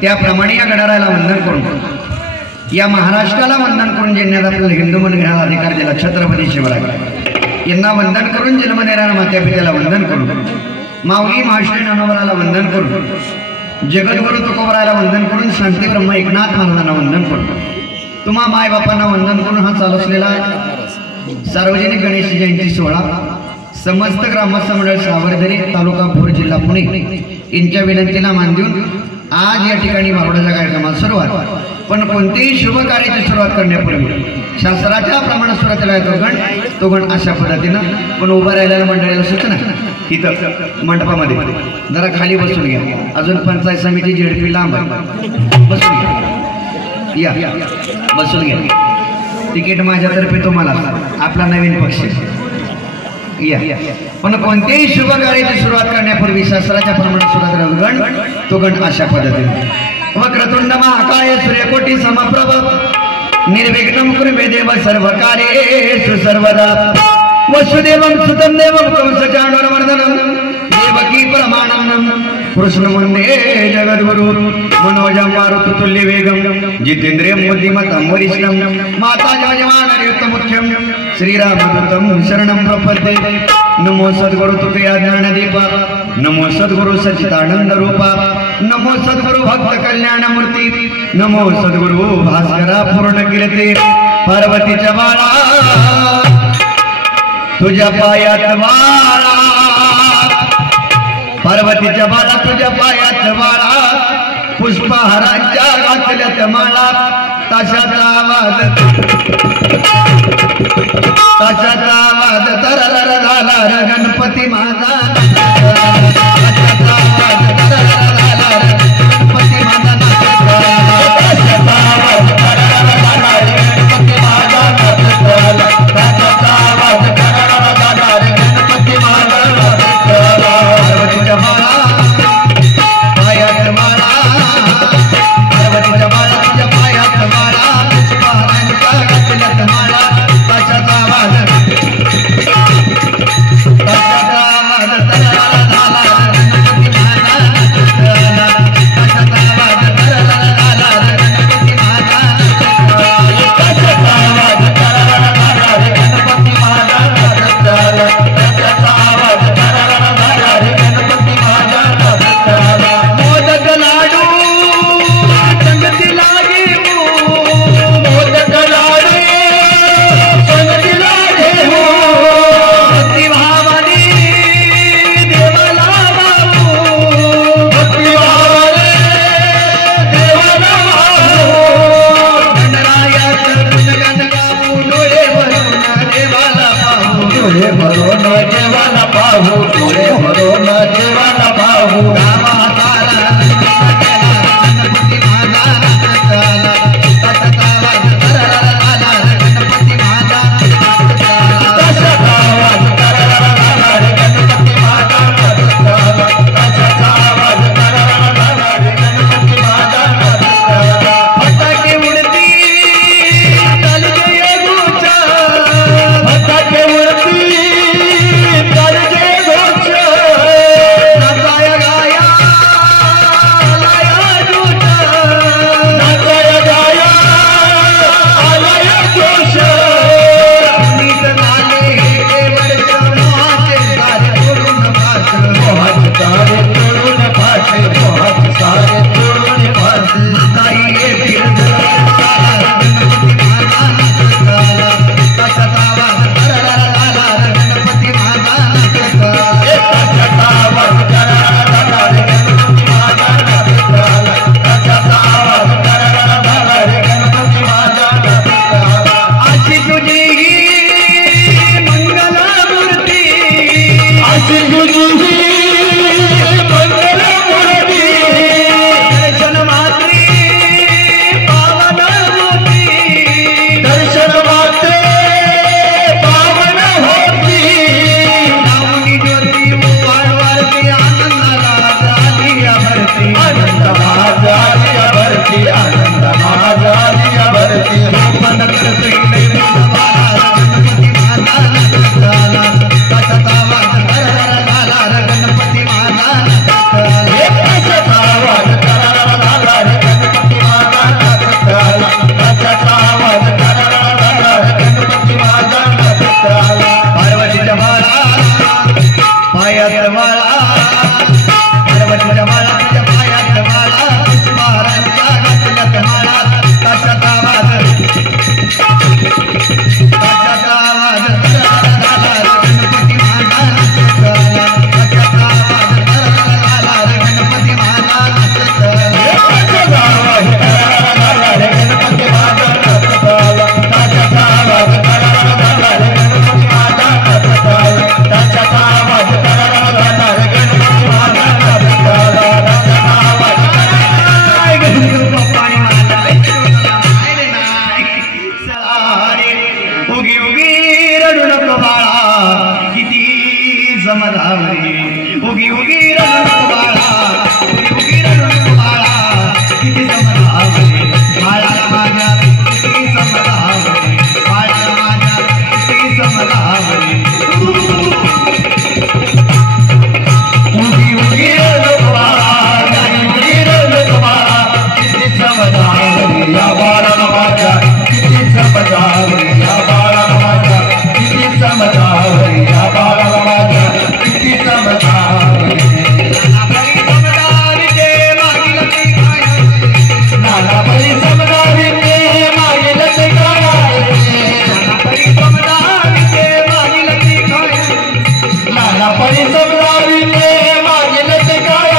त्याप्रमाणे या गणरायाला वंदन करून या महाराष्ट्राला वंदन करून ज्यांनी आपल्याला हिंदू म्हणून घेण्याचा अधिकार दिला छत्रपती शिवराय यांना वंदन करून जन्म देणाऱ्या मात्यापित्याला वंदन करून माऊली महाश्री ज्ञानोबराला वंदन करून जगद्गुरु तुकोबराला वंदन करून शांती ब्रह्म एकनाथ महाराजांना वंदन करून तुम्हा माय बापांना वंदन करून हा चालू असलेला सार्वजनिक गणेश जयंती सोहळा समस्त ग्रामस्थ मंडळ सावरदरी तालुका भोर जिल्हा पुणे यांच्या विनंतीला मान देऊन आज या ठिकाणी बारोडाच्या कार्यक्रमाला सुरुवात पण कोणतेही शुभ कार्याची सुरुवात करण्यापूर्वी शास्त्राच्या प्रमाणात सुरुवातीला तो गण अशा पद्धतीनं पण उभा राहिलेल्या मंडळीला सूचना इथं मंडपामध्ये जरा खाली बसून घ्या अजून पंचायत समिती जेडपी लांब बसून घ्या या बसून घ्या तिकीट माझ्यातर्फे तुम्हाला आपला नवीन पक्ष या पण कोणत्याही शुभ कार्याची सुरुवात करण्यापूर्वी शास्त्राच्या प्रमाणात सुरुवातीला तो गण अशा पद्धतीने वक्रतुंड महाकाय सूर्यकोटी समप्रभ निर्विघ्नं कुरु देव सर्वकार्येषु सर्वदा वसुदेवं सुतं देवं कंसचाणूरमर्दनं देवकी परमानंदं कृष्ण वंदे जगद्गुरु मनोजं मारुततुल्यवेगं जितेन्द्रियं बुद्धिमतं वरिष्ठं माता जयमानयुक्तमुख्यं श्रीरामदूतं शरणं प्रपद्ये नमो सद्गुरु तुकया ज्ञानदीप नमो सद्गुरु सच्चिदानंद रूपा नमो सद्गुरु भक्त कल्याण मूर्ती नमो सद्गुरु भास्करा पूर्ण कीर्ती पार्वतीच्या बाळा तुझ्या पायात वाळा पार्वतीच्या बाळा तुझ्या पायात वाळा पुष्पहारांच्या घातल्यात माळा ताशाचा आवाज तरर झाला रे गणपती माझा ताशाचा आवाज तरर झाला रे गणपती माझा ताशाचा आवाज तरर झाला रे गणपती माझा ताशाचा आवाज तरर झाला रे गणपती माझा पार्वतीच्या बाळा पायात माळा पार्वतीच्या बाळा तुझ्या पायात माळा पुष्पहारांच्या घातल्यात माळा ताशाचा आवाज गणपती पायात माळा पार्वतीच्या माळा तुझ्या पायात माळा महाराजच्या घातल्यात माळा ताशाचा आवाज गणपती उगी उगी रडू बाळा उगी रडू बाळा किती समजावले बाळा माझ्या किती समजावले बाळा माझ्या किती समजावले उगी उगी रडू बाळा उगी रडू बाळा किती समजावले या बाळा माझ्या किती समजावले या बाळा माझ्या किती समजावले या बाळा माझ्या किती समजावले नाना परी समजावी ते मागील ते काय नाना परी समजावी ते मागील ते काय नाना परी समजावी ते मागील ते काय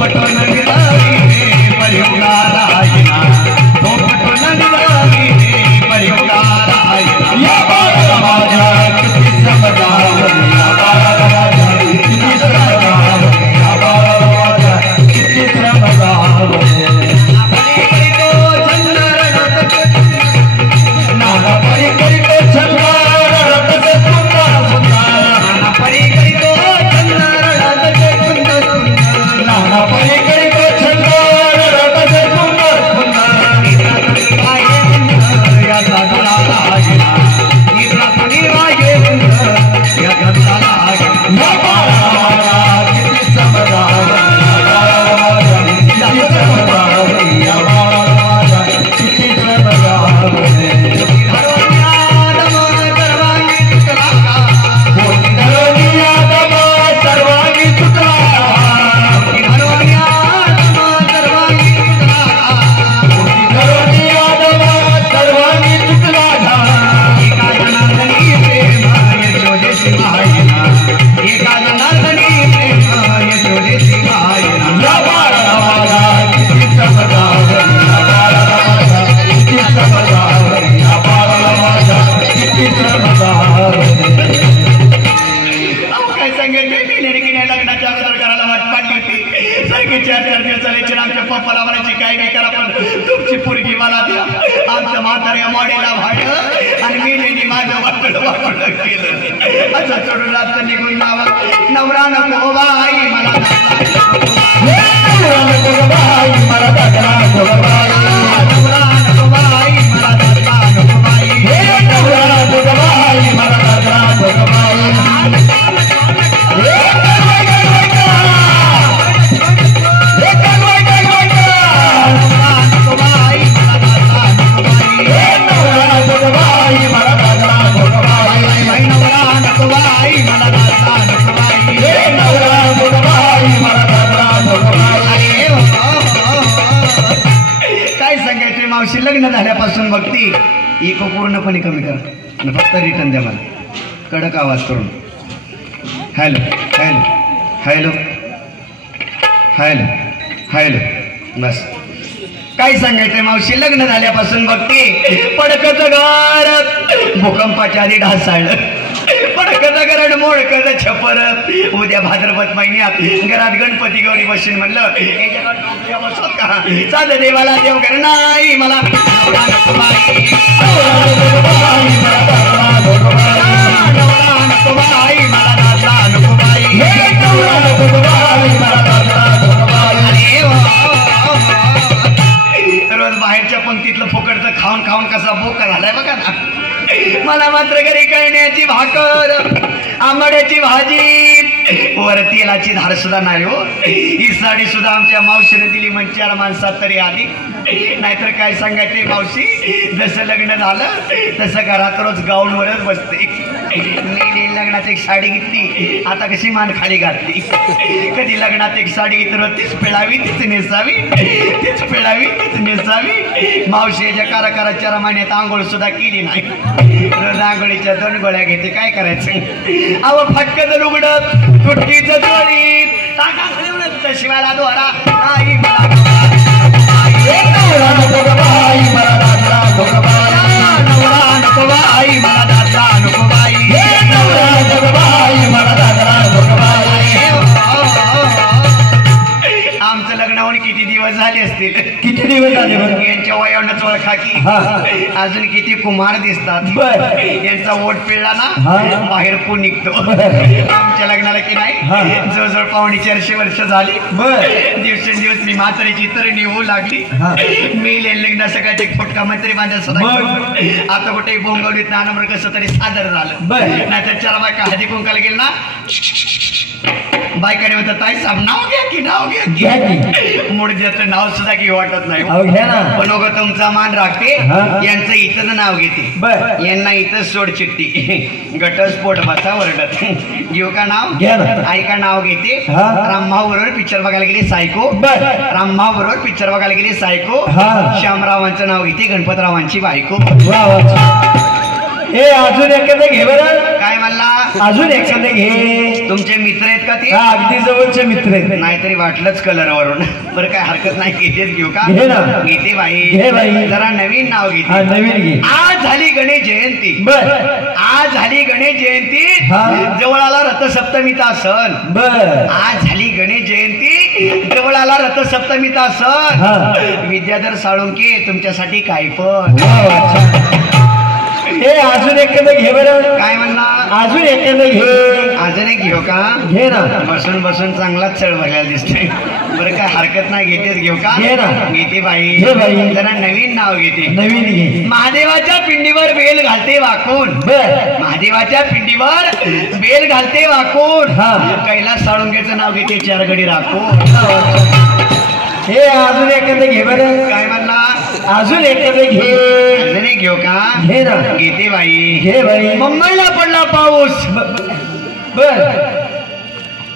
पटवून दिलावी परिहुला राहिला तो पटवून दिलावी परिहुला राहिला या बाळा माझ्या किती समजावली या बाळा माझ्या किती समजावली या बाळा माझ्या किती समजावली नाना परी करीतो छंदा रडत सुंदर सुंदर नाना परी करीतो छंदा रडत सुंदर सुंदर नाना परी करीतो छंदा रडत सुंदर सुंदर या दादाला लागला इथला कोणी वागे या गंधाला या बाळा किती समजावली या समजावली या बाळा किती समजावली पप्पाला म्हणायची काय नाही करा पण तुमची पोरगी मला द्या आमच्या म्हाताऱ्या मॉडेला भाडं आणि मी नेहमी माझं वाटलं केलं असं सोडून रात्र निघून जावं नवरा नको बाई मला नवरा नको बाई मला नवरा नको बाई मला नको बाई नवरा नको बाई मला नको बाई काय सांगायचे मावशी लग्न झाल्यापासून भक्ती इको पूर्णपणे कमी करा आणि फक्त रिटर्न द्या मला कडक आवाज करून hello hello hello hello hello बस काय सांगायचंय मावशी लग्न झाल्यापासून भक्ती पडकच घर भूकंपाच्या आधी ढासाळलं पडकच गरड मोडकच छपर उद्या भाद्रपद महिन्यात घरात गणपती गौरी बसून म्हणलं बसत का साध देवाला देव कर नाही मला नको बाई मला नको बाई रोज बाहेरच्या पंक्तीतलं फुकटचं खाऊन खाऊन कसा बोका झालाय बघा ना मला मात्र घरी कळण्याची भाकर आंबाड्याची भाजी वर तेलाची धार सुद्धा नाही हो ही साडी सुद्धा आमच्या मावशीने दिली म्हणजे 4 माणसात तरी आली नाहीतर काय सांगायचे मावशी, जसं लग्न झालं तसं घरात रोज गाऊनवरच बसते. मी लग्नात एक साडी घेतली, आता कशी मान खाली घातली. कधी लग्नात एक साडी घेतली, तीच पिळावी तीच नेसावी, तीच पिळावी तीच नेसावी. मावशीच्या काराकाराच्या रमान्यात आंघोळ सुद्धा केली नाही. रोज आंघोळीच्या 2 गोळ्या घेते, काय करायचं. अव फटकन उघडत तुटकीच चोरी टाका शिवायला दोरा. आई मला नको बाई, मला दादरा नको बाई, नवरा नको बाई, मला दादरा नको बाई, नवरा नको बाई, मला दादरा नको बाई. आमचं लग्न होऊन किती दिवस झाले असतील? किती दिवस झाले बरं? यांच्या वयावरच ओळखा की अजून किती कुमार दिसतात. यांचा वोट पिळला ना बाहेर पू निघतो. आमच्या लग्नाला की नाही जवळजवळ 450 वर्ष झाली. दिवसेंदिवस मी म्हातारीची तरी होऊ लागली. मी लग्न सकाळचे फुटका मंत्री माझ्या सदा. आता कुठे बोंगवलीत नानमर कसं तरी सादर झालं. नाहीतर 4 बायका हळदी कुंकाला गेल ना, बायकाने होतं ताई साहेब नाव घ्या की, नाव घ्या की. मुडद्याचं नाव सुद्धा की वाटत नाही. पण तुमचा मान राखते, यांचं इथंच नाव घेते. यांना इथंच सोड चिठ्ठी, घटस्फोट बसा वरडत. घेऊ का नाव? आई का नाव घेते. रामभाऊ बरोबर पिक्चर बघायला गेली सायको. रामभाऊ बरोबर पिक्चर बघायला गेली सायको. श्यामरावांचं नाव घेते, गणपतरावांची बायको. हे अजून एखादं घे बरं. काय म्हणला? अजून एखादं घे. तुमचे मित्र आहेत का ते? अगदी जवळचे मित्र आहेत. नाहीतरी वाटलंच कलरवरून. बरं काय हरकत नाही, घेतेच घेऊ का? घे ना. घेते बाई, घे बाई. जरा नवीन नाव घेते. नवीन घे. आज झाली गणेश जयंती. बर. आज झाली गणेश जयंती. जवळ आला रथसप्तमीचा सण. बर. आज झाली गणेश जयंती, जवळ आला रथसप्तमीचा सण. विद्याधर साळुंके तुमच्यासाठी काय पण. हे अजून एखादं घे बरं. काय म्हणला? अजून एखादं घे. अजून एक घेऊ का? घे ना. बसून बसून चांगलाच चढ बघायला दिसते. बरं काय हरकत नाही, घेतेच घेऊ का? घे ना. घेते बाई. घे बाई. जरा नवीन नाव घेते. नवीन घे. महादेवाच्या पिंडीवर बेल घालते वाकून. बर. महादेवाच्या पिंडीवर बेल घालते वाकून. कैलास साळुंकेचं नाव घेते, 4 घडी राखून. हे अजून एखादं घे बरं. काय म्हणला? अजून एखादं घे. अजून एक घेऊ का? घे ना. घेते बाई. घे बाई. मुंबईला पडला पाऊस. बर.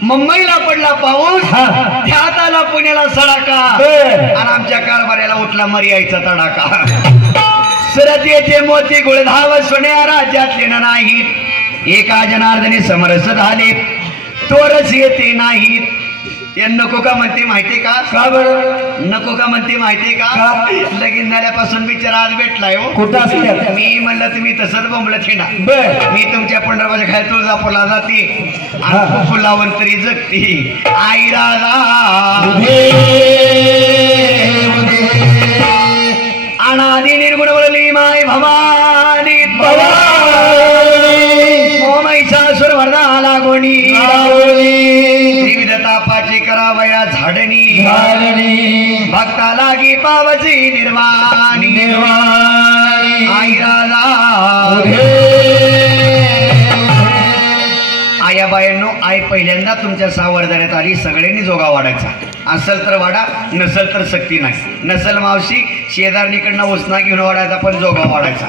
मुंबईला पडला पाऊस, त्यात आला पुण्याला सडाका. आणि आमच्या कारभाऱ्याला उठला मर्यायचा तडाका. सुरत येथे मोती गुळधाव सोन्या राज्यातले नाहीत, एका जनार्दनी समरस झाले, तोरस येते नाहीत. नको का म्हणते माहितीये का? का बरं नको का म्हणते माहितीये का? लगीन झाल्यापासून बिचारा आज भेटलाय हो. कुठं असते? मी म्हणलं तुम्ही तसंच बोंबलं थिंडा. मी तुमच्या पंढरपूरच्या खाली तुळजापूरला जाते आणि फुलावून तरी जगते. आई राजा अनादी निर्गुण बोलली माय भवानी महिषासुर वरदाला गोणी तापाची करावया झाडणी भक्ता लागी पावची निर्वाणी. आई राजा आया बायांनो, आई पहिल्यांदा तुमच्या सावरदाऱ्यात आली. सगळ्यांनी जोगा वाढायचा. असल तर वाडा, नसल तर सक्ती नाही. नसल मावशी शेजारणीकडनं उसना घेऊन वाढायचा, पण जोगा वाढायचा.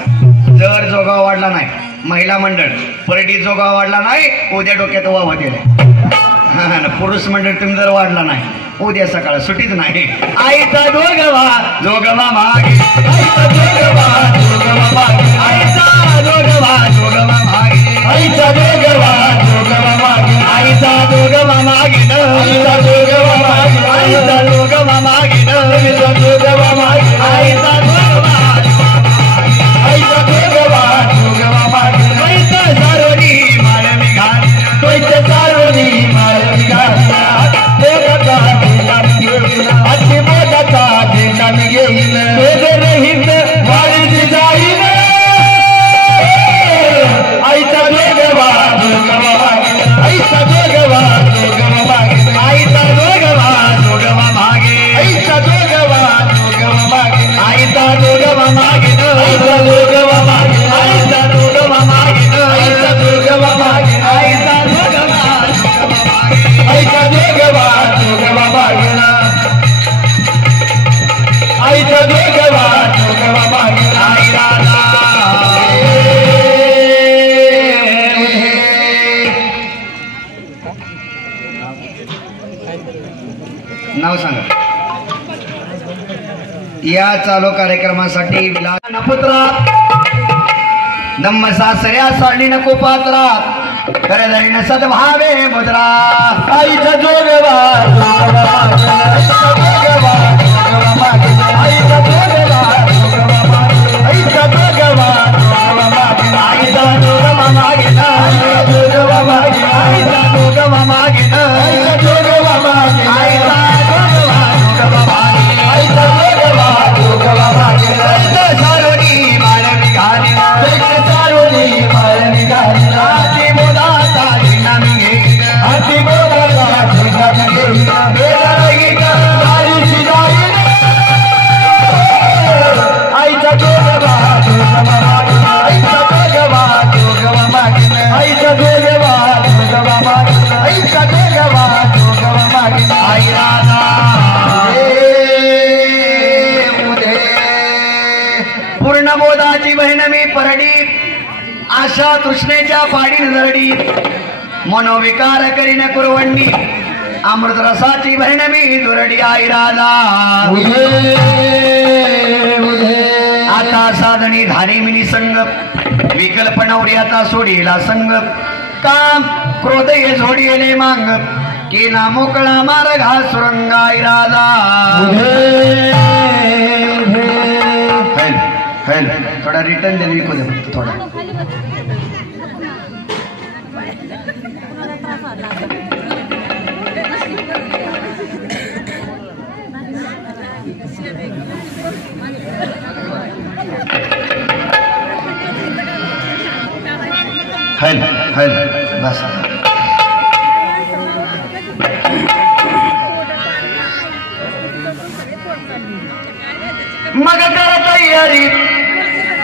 जर जोगा वाढला नाही, महिला मंडळ परडी जोगा वाढला नाही, उद्या डोक्यात वावा दिला. पुरुष मंडळ तुम्ही जर वाढला नाही, उद्या सकाळ सुटीच नाही. आईचा जोगवा जोगवा मागे, आईचा जोगवा जोगवा मागे, आईचा जोगवा जोगवा मागे, आईचा जोगवा जोगवा मागे, आईचा जोगवा मागे न, आईचा जोगवा मागे, आईचा जोगवा मागे न, आईचा जोगवा मागे, आईचा जोगवा, आईचा जोगवा जोगवा मागे, आईचा सारोनी माळ मी घाल, तोयच्या सारोनी माळ मी घाल, मोगाचा अति मोगाचा देगा मी घेईन, रहित वाढीची जाईन. आईचा जोगवा जोगवा मागे, आईचा जोगवा जोगवा मागे, आईचा जोगवा जोगवा मागे, आईचा जोगवा जोगवा मागे, आईचा जोगवा मागे, आईचा जोगवा मागे, आईचा जोगवा मागे, आईचा जोगवा मागे, आईचा जोगवा जोगवा मागे, आईचा जोगवा जोगवा मागे. आई आईचा जोगवा जोगवा मागे आई राधा नाव सांगा या चालू कार्यक्रमासाठी विलास पुत्रा नम्म सासऱ्या साडी नको पात्रा करधरीन सद्भावे मुद्रा आईचा जोगवा जोगवा मागे आईचा जोगवा जोगवा मागे आईचा जोगवा जोगवा मागे आईचा जोगवा मागे आईचा जोगवा मागे आईचा जोगवा मागे आईचा जोगवा मागे आईचा जोगवा मागे आईचा जोगवा जोगवा मागे आईचा सारोनी माळ निघाली आईचा सारोनी माळ निघाली आती बोलाता जिना निघे आती बोलाता जिना निघे बेला गीता सारी शिदाई आईचा जोगवा जोगवा मागे आईचा जोगवा जोगवा मागे आईचा जोगवा जोगवा मागे आईचा जोगवा जोगवा मागे आई राधा पूर्ण बोधाची बहीण मी परडी आशा तृष्णेच्या पाडी नरडी मनोविकार करीन कुरवंडी अमृत रसाची बहीण मी दुरडी आई राधा आता साधणी धारी मिनी संग विकल्प नवरी आता सोडीला संग काम क्रोध ये झोडीले मांग केला मोकळा मार्ग हा सुरंग आई राधा थोडा रिटर्न दे विकू दे फक्त थोडा बस मग कर तयारी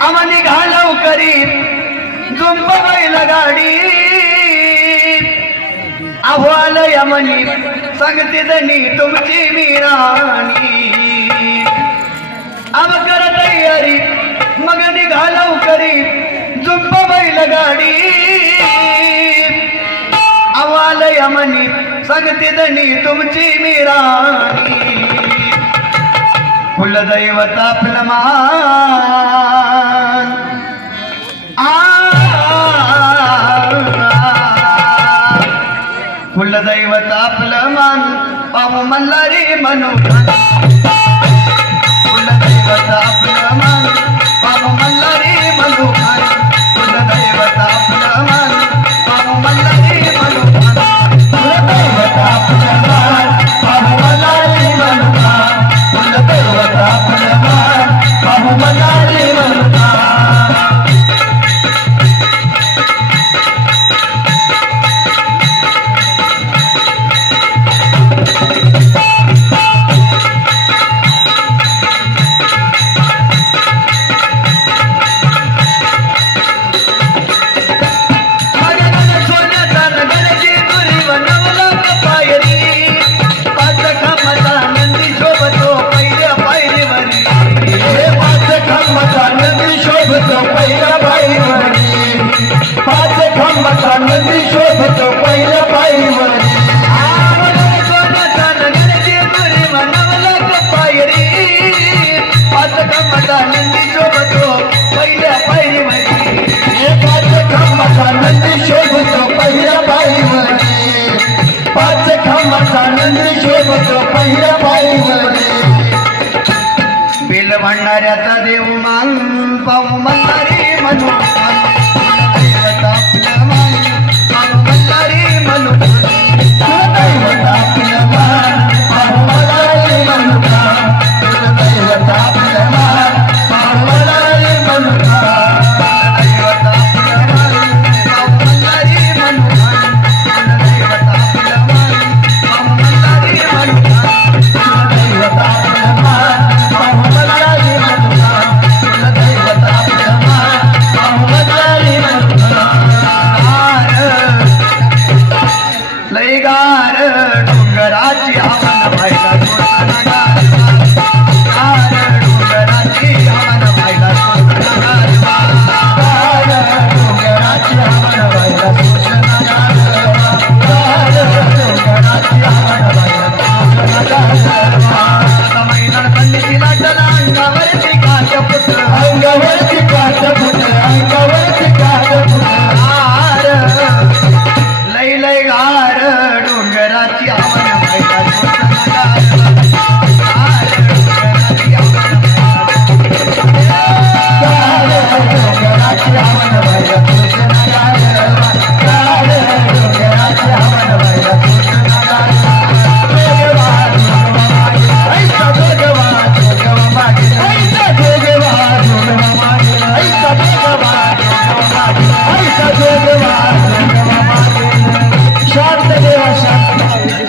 आम्हा घालव करी झुंप बैल गाडी आव्हान यमनी सांगते धनी तुमची मी राणी आव कर तयारी मग निघालव करी झुंप बैल गाडी आव्हान यमनी सांगते धनी तुमची मी राणी कुलदैवत आपलं मान कुलदैवत आपलं मान पाहू मल्हारी म्हणू कुलदैवत आपलं मान पाहू मल्हारी म्हणू कुलदैवत आपलं मान पाहू मल्हारी म्हणू कुलदैवत आपलं मान पाहू मल्हारी म्हणू कुलदैवत आपलं मान पाहू मल्हारी म्हणू पहिला बेल भंडाऱ्याचा देव मान पाहू मल्हारी म्हणू दैवत आपलं मान पाहू मल्हारी म्हणू दैवत आपलं मान पाहू मल्हारी म्हणू दैवत आपलं मान पाहू मल्हारी म्हणू दैवत आपलं मान पाहू मल्हारी म्हणू दैवत आपलं मान पाहू मल्हारी म्हणू दैवत आपलं मान पाहू मल्हारी म्हणू दैवत आपलं मान पाहू मल्हारी म्हणू लयगार डोंगराची आवन व्हायला मैदान पंडितीला चला अंगावरती काटपुत्र अंगावरती काटपुत्र अंगावरती काटपुत्र लय लय गार डोंगराची आवन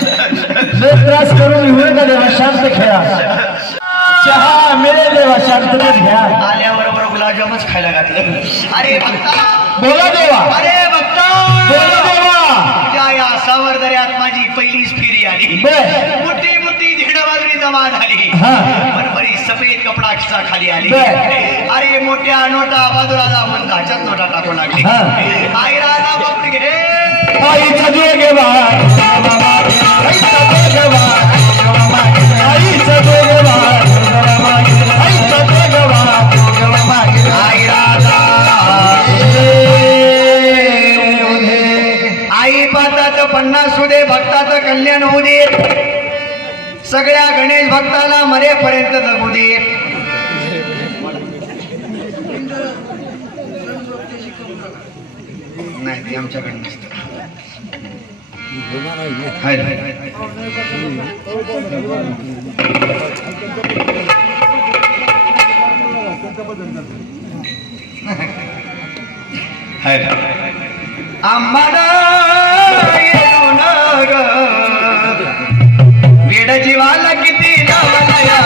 त्रास करून होईल का देवा शांत खेळा चहा मेरे देवा शांततेत घ्या आल्याबरोबर गुलाबजामच खायला घातलं अरे भक्ता बोला देवा अरे भक्ता बोला देवा त्या या सावरदऱ्यात माझी पहिलीच फेरी आली बर मोठी मोठी धिडबाजरी जमा झाली हा बरोबरी सफेद कपडा खिसा खाली आली बर अरे मोठ्या नोटा बाजूला जाऊन दहाच्यात नोटा टाकू लागली हा आई राजा बापडी घे आईचा जोगवा आईचा जोगवा आईचा जोगवा आईचा जोगवा आई राजा आई पाताचं 50 होऊ दे भक्ताचं कल्याण होऊ दे सगळ्या गणेश भक्ताला मरेपर्यंत जगू दे नाही ते आमच्याकडे नसतं आम्हाला वेड जीवाला किती लावला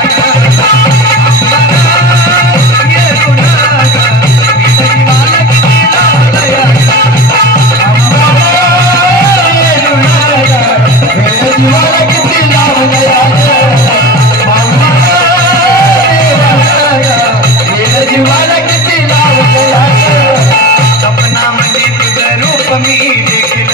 सपना म्हणजे तुझं रूप मी देखील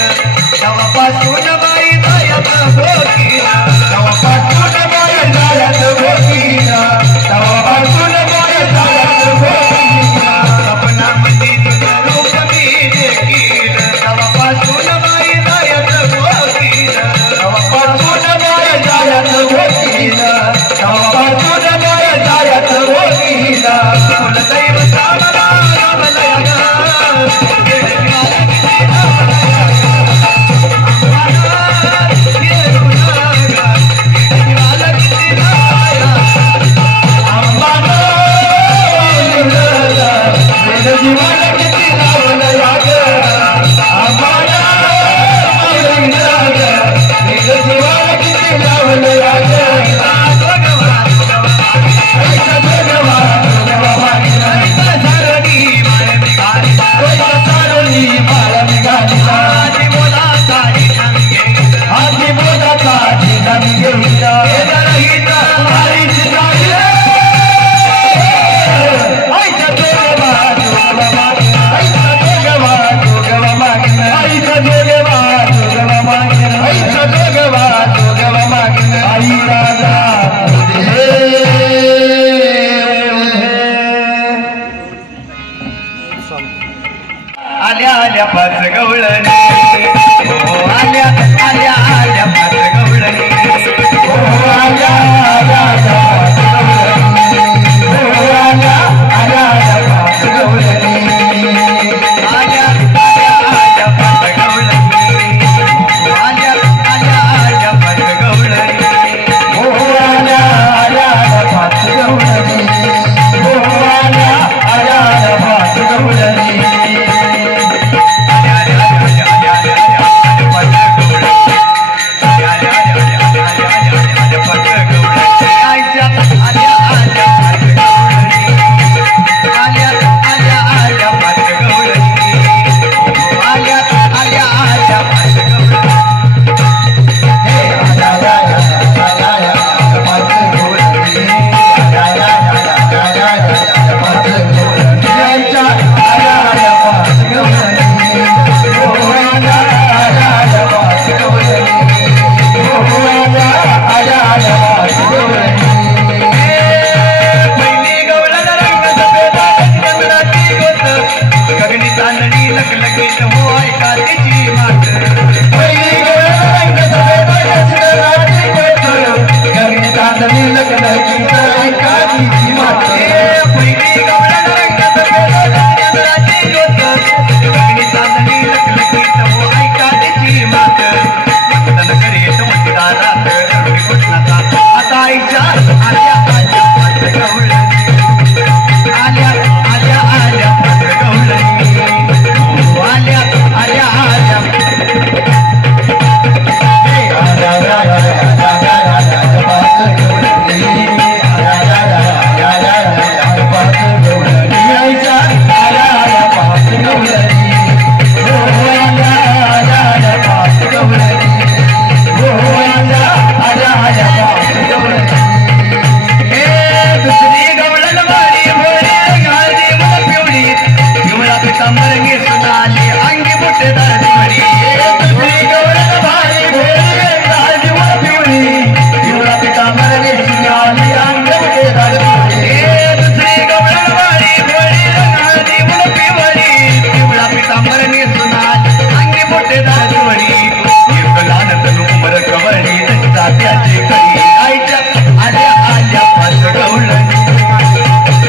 तात्याची करी आईच्या आल्या आल्या पाच गवळणी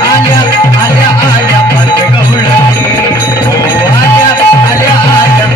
आल्या आल्या आल्या पाच गवळणी हो आल्या आल्या आल्या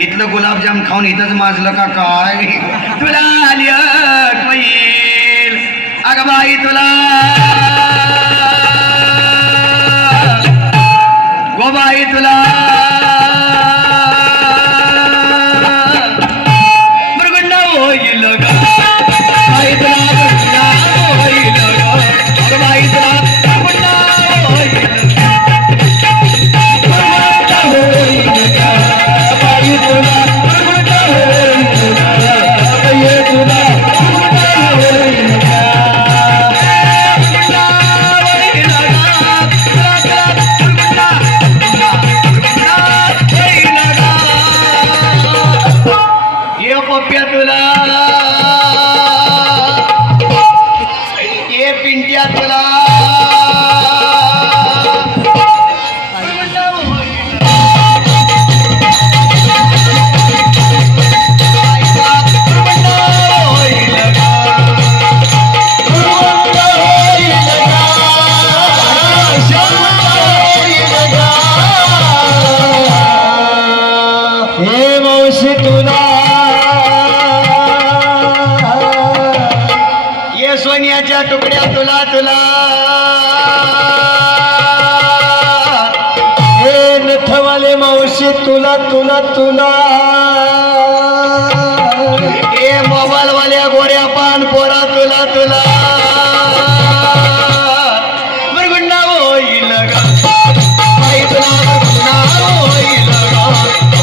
इथलं गुलाबजाम खाऊन इथंच माजलं का काय तुला आली पैल अगं बाई तुला गोबाई तुला मृगंडा होईल ग बाई तुला होईल ग बाई तुला मावशी तुला ये सोन्याच्या तुकड्या तुला तुला हे नठवाले मावशी तुला तुला तुला हे मोबाईल वाल्या गोऱ्या पान पोरा तुला तुला मुरगुंडा होईल ग बाई तुला मुरगुंडा होईल ग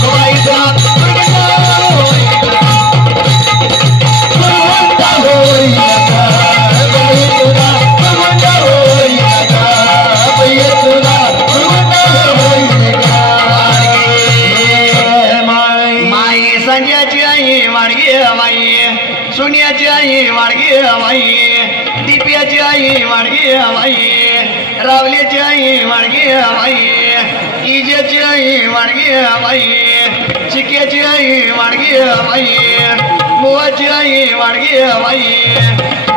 बाई तुला मुरगुंडा होईल मुरगुंडा होईल ग बाई तुला मुरगुंडा होईल ग बाई तुला मुरगुंडा होईल ग माई संध्याची आई वाडगी हवाई सोन्याची आई वाडगी हवाई दिप्याची आई वाडगी हवाई रावल्याची आई वाडगी हवाई इजेची आई वाडगी हवाई चिक्याची आई वाडगी हवाई बुवाची आई वाडगी हवाई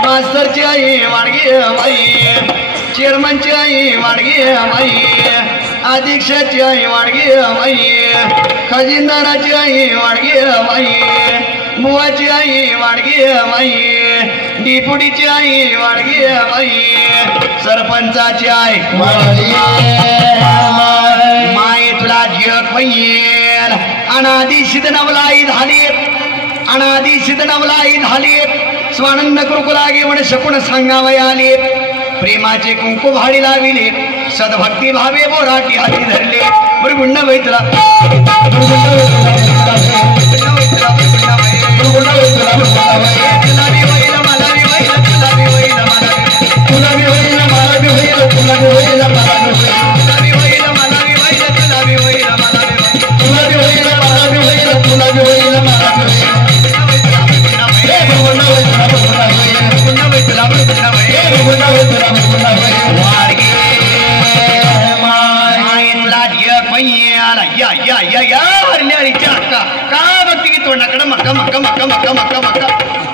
मास्तरची आई वाडगी हवाई चेअरमनची आई वाडगी हवाई अधीक्षाची आई वाडगी हवाई खजिनदाराची आई वाडगी हवाई बुवाची आई वाडगी हवाई डिपुटीची आई वाडगी हवाई सरपंचाची आई माय तुला जग पैल अनादी सिद्धनवलाई झाली अनादी सिद्धनवलाई झाली स्वानंद कृकुला घेऊन शकून सांगावय आले प्रेमाचे कुंकू भाडी लाविले सद्भक्ती भावे बोराटी हाती धरले मुरगुंड बैतला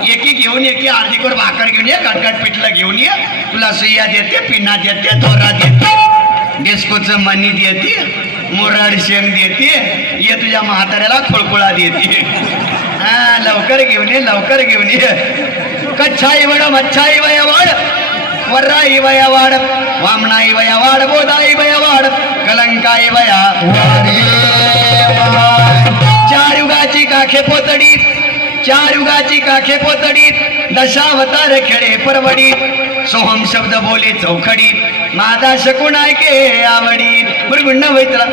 एकी घेऊन एकी अर्धी कोर भाकर घेऊन ये गटगट पिठलं घेऊन ये तुला सुया देते पिना देते दोरा देते डिस्कोचं मनी देते मुराड शेंग देते ये तुझ्या म्हाताऱ्याला खुळखुळा देते हा लवकर घेऊन ये कच्छाई वड मच्छाई वया वाड वर्राई वया वाड वामनाई वया वाड बोधाई वया वाड कलंकाई वया चार युगाची काखे पोतडीत चार युगाची काखे पोतडीत दशावतार खेळे परवडीत सोहम शब्द बोले चौखडीत माझा शकून ऐके आवडीत मुरगुंड वैतला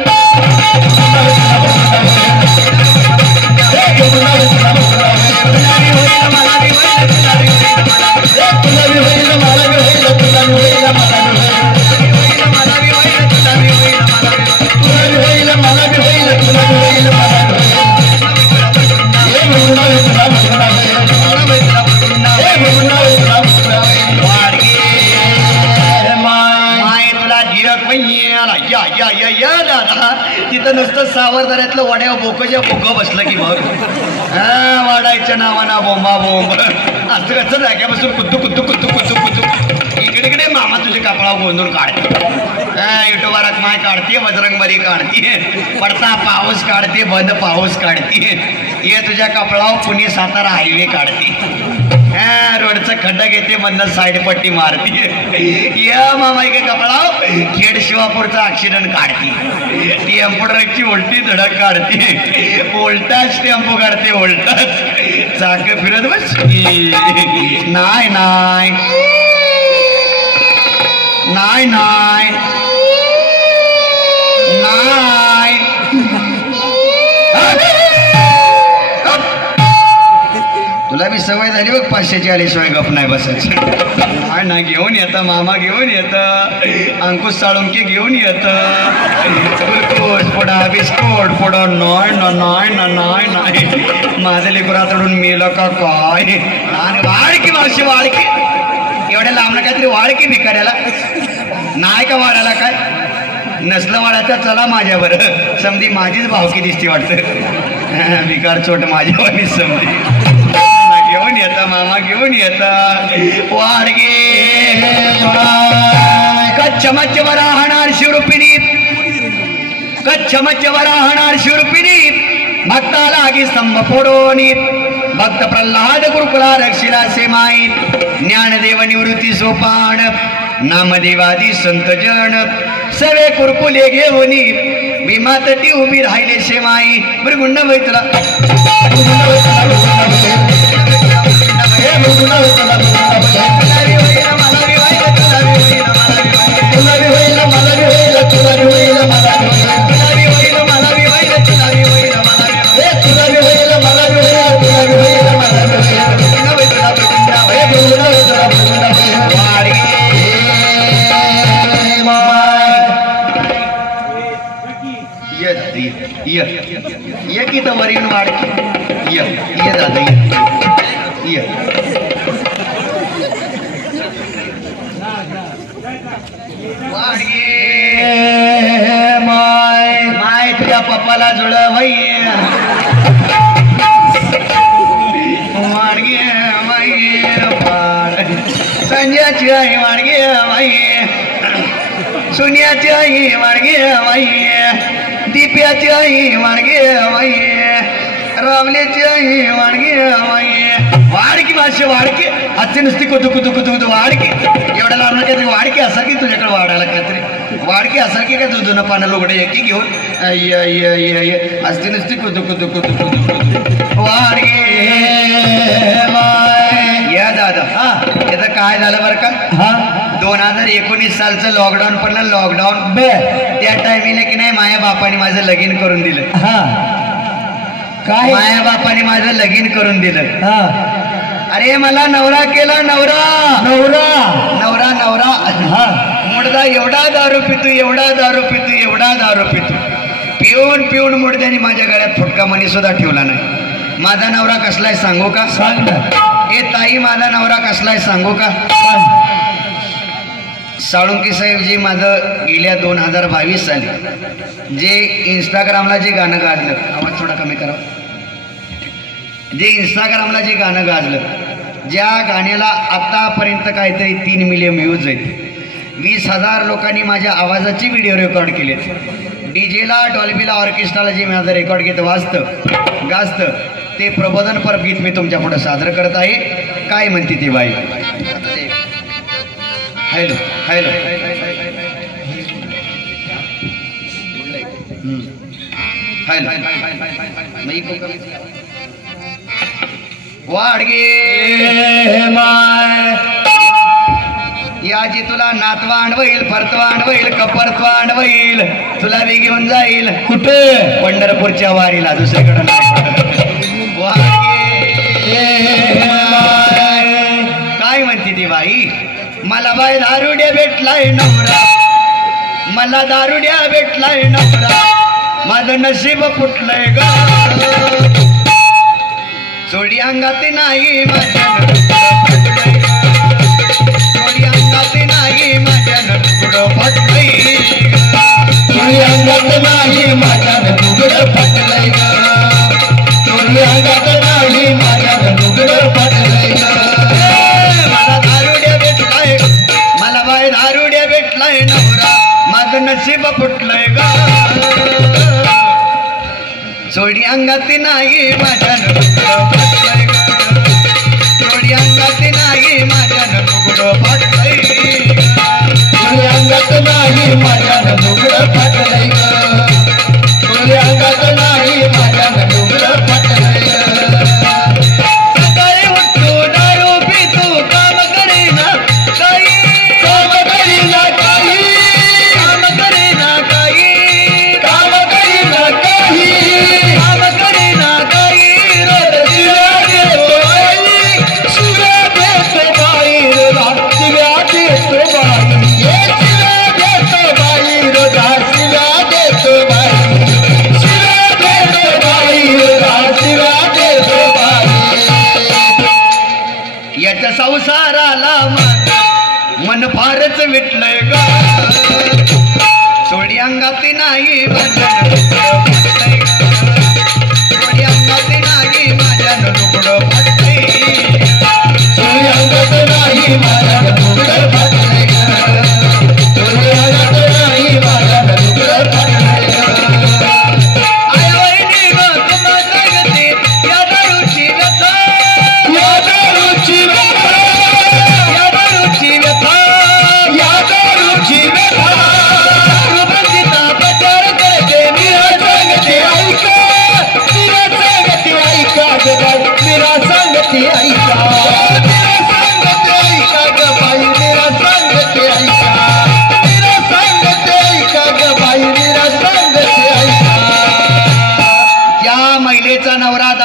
तिथं नुसतं सावरदऱ्यातलं वड्या बोकच्या बोक बसलं की मग वाडायच्या नावाना बोंबा बोंब असं कसं जाग्यापासून कुत्तू कुत्तू कुत्तू कुत्तू कुत्तू इकडे मामा तुझे कपडा गोंधून काढते युट्यूबारात माय काढते बजरंगबली काढते पडता पाऊस काढते बंद पाऊस काढते ये तुझ्या कपडावर पुणे सातारा हायवे काढते रोडचा खड्डा घेते बंद साईड पट्टी मारते या मामा के कपडावर खेड शिवापूरचा ऍक्सिडेंट काढते टेम्पो ट्रकची उलटी धडक काढते उलटाच टेम्पो काढते उलटाच चाक फिरत बस नाही नाही नाही नाही नाही तुला बी सवय झाली बघ 500ची आल्याशिवाय गप नाही बसायचं काय ना घेऊन येतं मामा घेऊन येतं अंकुश साळुंके घेऊन येतं ग्लुकोज पुडा बिस्कोट पुडा नाही माझं लेकरातडून मेलं का काय वाढ की मावशी वाढ की एवढ्या लांबणं काहीतरी वाढ की भिकाऱ्याला नाही का वाढायला काय नसलं वाढायचं चला माझ्यावर समधी माझीच भावकी दिसते वाटतं भिकार चोट माझ्यावर समधी घेऊन येता मामा घेऊन येता वाडगे कच्छ मच्छवर राहणार शिवरूपिणीत कच्छ मच्छवर राहणार शिवरूपिणीत भक्ता लागी स्तंभ फोडोनी भक्त प्रल्हाद गुरुकुला रक्षिला सेमाई ज्ञानदेव निवृत्ती सोपान नामदेवादी संत जन सवे कुरकुले घेऊनी भीमा तटी उभी राहिले शेमाई मृगुंड वैतला ये की वरीन वाडकी ये दादा ये माय तुझ्या पप्पाला जुळ भाई वाडगे माई संजयाची आई वाडगे माई सोनियाची आई वाडगे माई दीप्याची आई वाडगे माई रावल्याची आई वाडगे माई वाडकी भाषे वाडके आजची नुसती कुतू कुतू कुतू कुतू वाडकी एवढ्या लावणार काहीतरी वाडकी असारखी तुझ्याकडे वाढायला काहीतरी वाडकी असारखी काय तुझं पानं लोगडे एकी घेऊन आजची नुसती कुतू कुतू कुतू कुतू वाडगे या दादा हा याचं काय झालं बरं का हा 2019 सालचं लॉकडाऊन पडलं लॉकडाऊन त्या टायमिंगला की नाही माया बापाने माझं लगीन करून दिलं हा काय माया बापाने माझं लगीन करून दिलं हा अरे मला नवरा केला नवरा नवरा नवरा नवरा हा मुडदा एवढा दारू पितो एवढा दारू पितो एवढा दारू पितो पिऊन पिऊन मुडद्याने माझ्या गळ्यात फुटका मणी सुद्धा ठेवला नाही माझा नवरा कसलाय सांगू का सांग ए ताई माझा नवरा कसलाय सांगू का साळुंकी साहेब जे माझं गेल्या 2022 साली जे इंस्टाग्रामला जे गाणं गाजलं आवाज थोडा कमी करा जे इंस्टाग्रामला जे गाणं गाजलं ज्या गाण्याला आतापर्यंत काहीतरी 3 मिलियन व्ह्यूज आहेत 20,000 लोकांनी माझ्या आवाजाची व्हिडिओ रेकॉर्ड केलेत डीजेला डॉल्बीला ऑर्केस्ट्राला जे माझं रेकॉर्ड गीत वाजतं गाजतं ते प्रबोधनपर गीत मी तुमच्या पुढे सादर करत आहे काय म्हणते ती बाई हॅलो हॅलो हॅलो वाडगे माय याची तुला नातवांड होईल परतवांड होईल कपरतवांड होईल तुला बी घेऊन जाईल कुठे पंढरपूरच्या वारीला दुसरीकडे काय म्हणते ती बाई मला बाय दारुड्या भेटलाय नवरा मला दारुड्या भेटलाय नवरा माझं नशीब फुटलंय ग चोडी अंगात नाही माझ्या चोडी अंगात नाही माझ्या तुकडं फटलंय चोडी अंगात नाही माझ्या तुकडं फटलंय चोडी अंगात नाही माझ्या तुकडं फटलंय मला दारुड्या भेटलाय मला बाय दारुड्या भेटलाय नवरा माझं नशीब फुटलंय ग चोडी अंगात नाही माझ्या तुकडं फटलंय चोडी अंगात नाही माझ्या तुकडं फटलंय चोडी अंगात नाही माझ्या तुकडं फटलंय चोडी अंगात नाही माझ्या तुकडं फटलंय सकाळी उठतो दारू पितो काम करेना काही काम करेना काही काम करेना काही काम करेना काही काम करेना काही रोज शिव्या देतो बाई शिव्या देतो बाई रोज शिव्या देतो बाई शिव्या देतो बाई रोज शिव्या देतो बाई शिव्या देतो बाई रोज शिव्या देतो बाई याच्या संसाराला मन फारच विटलंय ग चोडी अंगात नाही माझ्या चोडी अंगात नाही माझ्या तुकडं फटलंय चोडी अंगात नाही माझ्या तुकडं फटलंय चोडी अंगात नाही माझ्या तुकडं फटलंय आय वहिनी ग तुम्हाला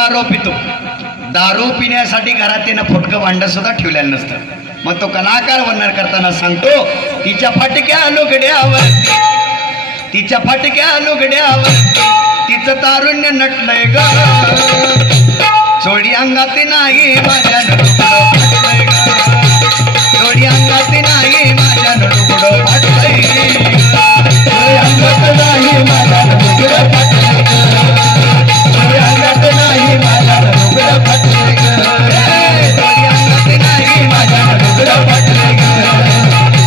दारू पितो. दारू पिण्यासाठी घरात त्यानं फुटकं भांड सुद्धा ठेवलेलं नसतं. मग तो कलाकार वर्णन करताना सांगतो, तिच्या फाटक्या लुगड्यावर, तिच्या फाटक्या लुगड्यावर तिचं तारुण्य नटलंय ग. चोडी अंगात नाही माझ्या लुगडं फाटलंय ग. चोडी अंगात नाही माझ्या लुगडं फाटलंय. चोडी अंगात नाही माझ्या लुगडं फाटलंय ग. चोडी अंगात नाही माझ्या लुगडं फाटलंय ग. चोडी अंगात नाही माझ्या लुगडं फाटलंय ग.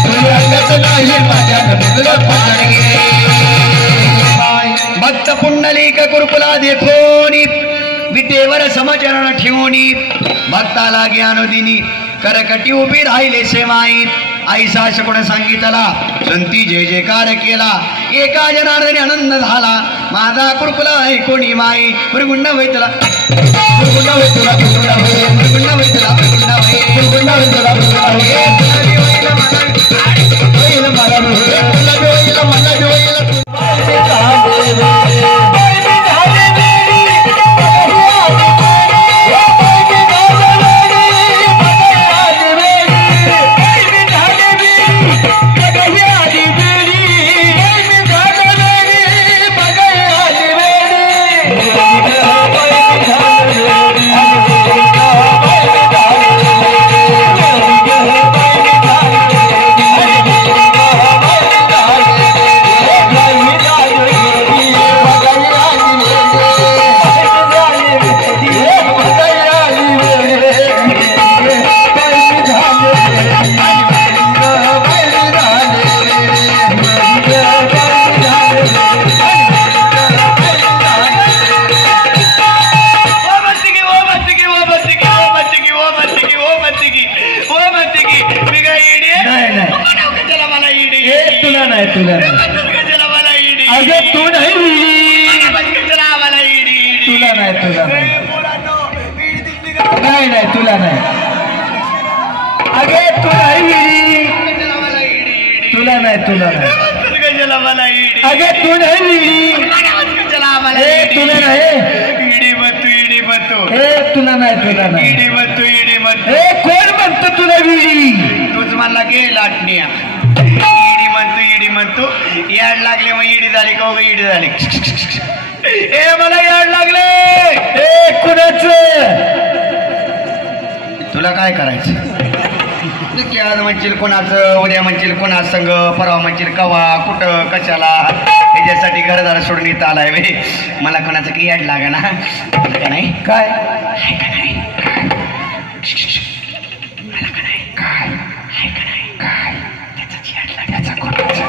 चोडी अंगात नाही माझ्या लुगडं फाटलंय ग. भक्त पुंडलिक कुरुकुला देखोनी विटेवर समचरण ठेवणी भक्ताला ज्ञानोदिनी करकटी उभी राहिले सेवाई. आईसा कोण सांगितला संती जय जयकार केला. एका जनार्दनी आनंद झाला माझा कुरुकुला ऐकोणी माई. मृगुंड वैतला मृगुंड वैतला मृगुंड वैतला मृगुंड तुला काय करायचं? आज म्हणशील कोणाचं, उद्या म्हणशील कोणा संग, परवा म्हणशील कवा कुठं कशाला. याच्यासाठी घरदार सोडून इथं आलाय वे. मला कोणाचं काही याड लागा ना का नाही काय का नाही मला का नाही काय का नाही काय त्याच याड लागायचा कोणाचं.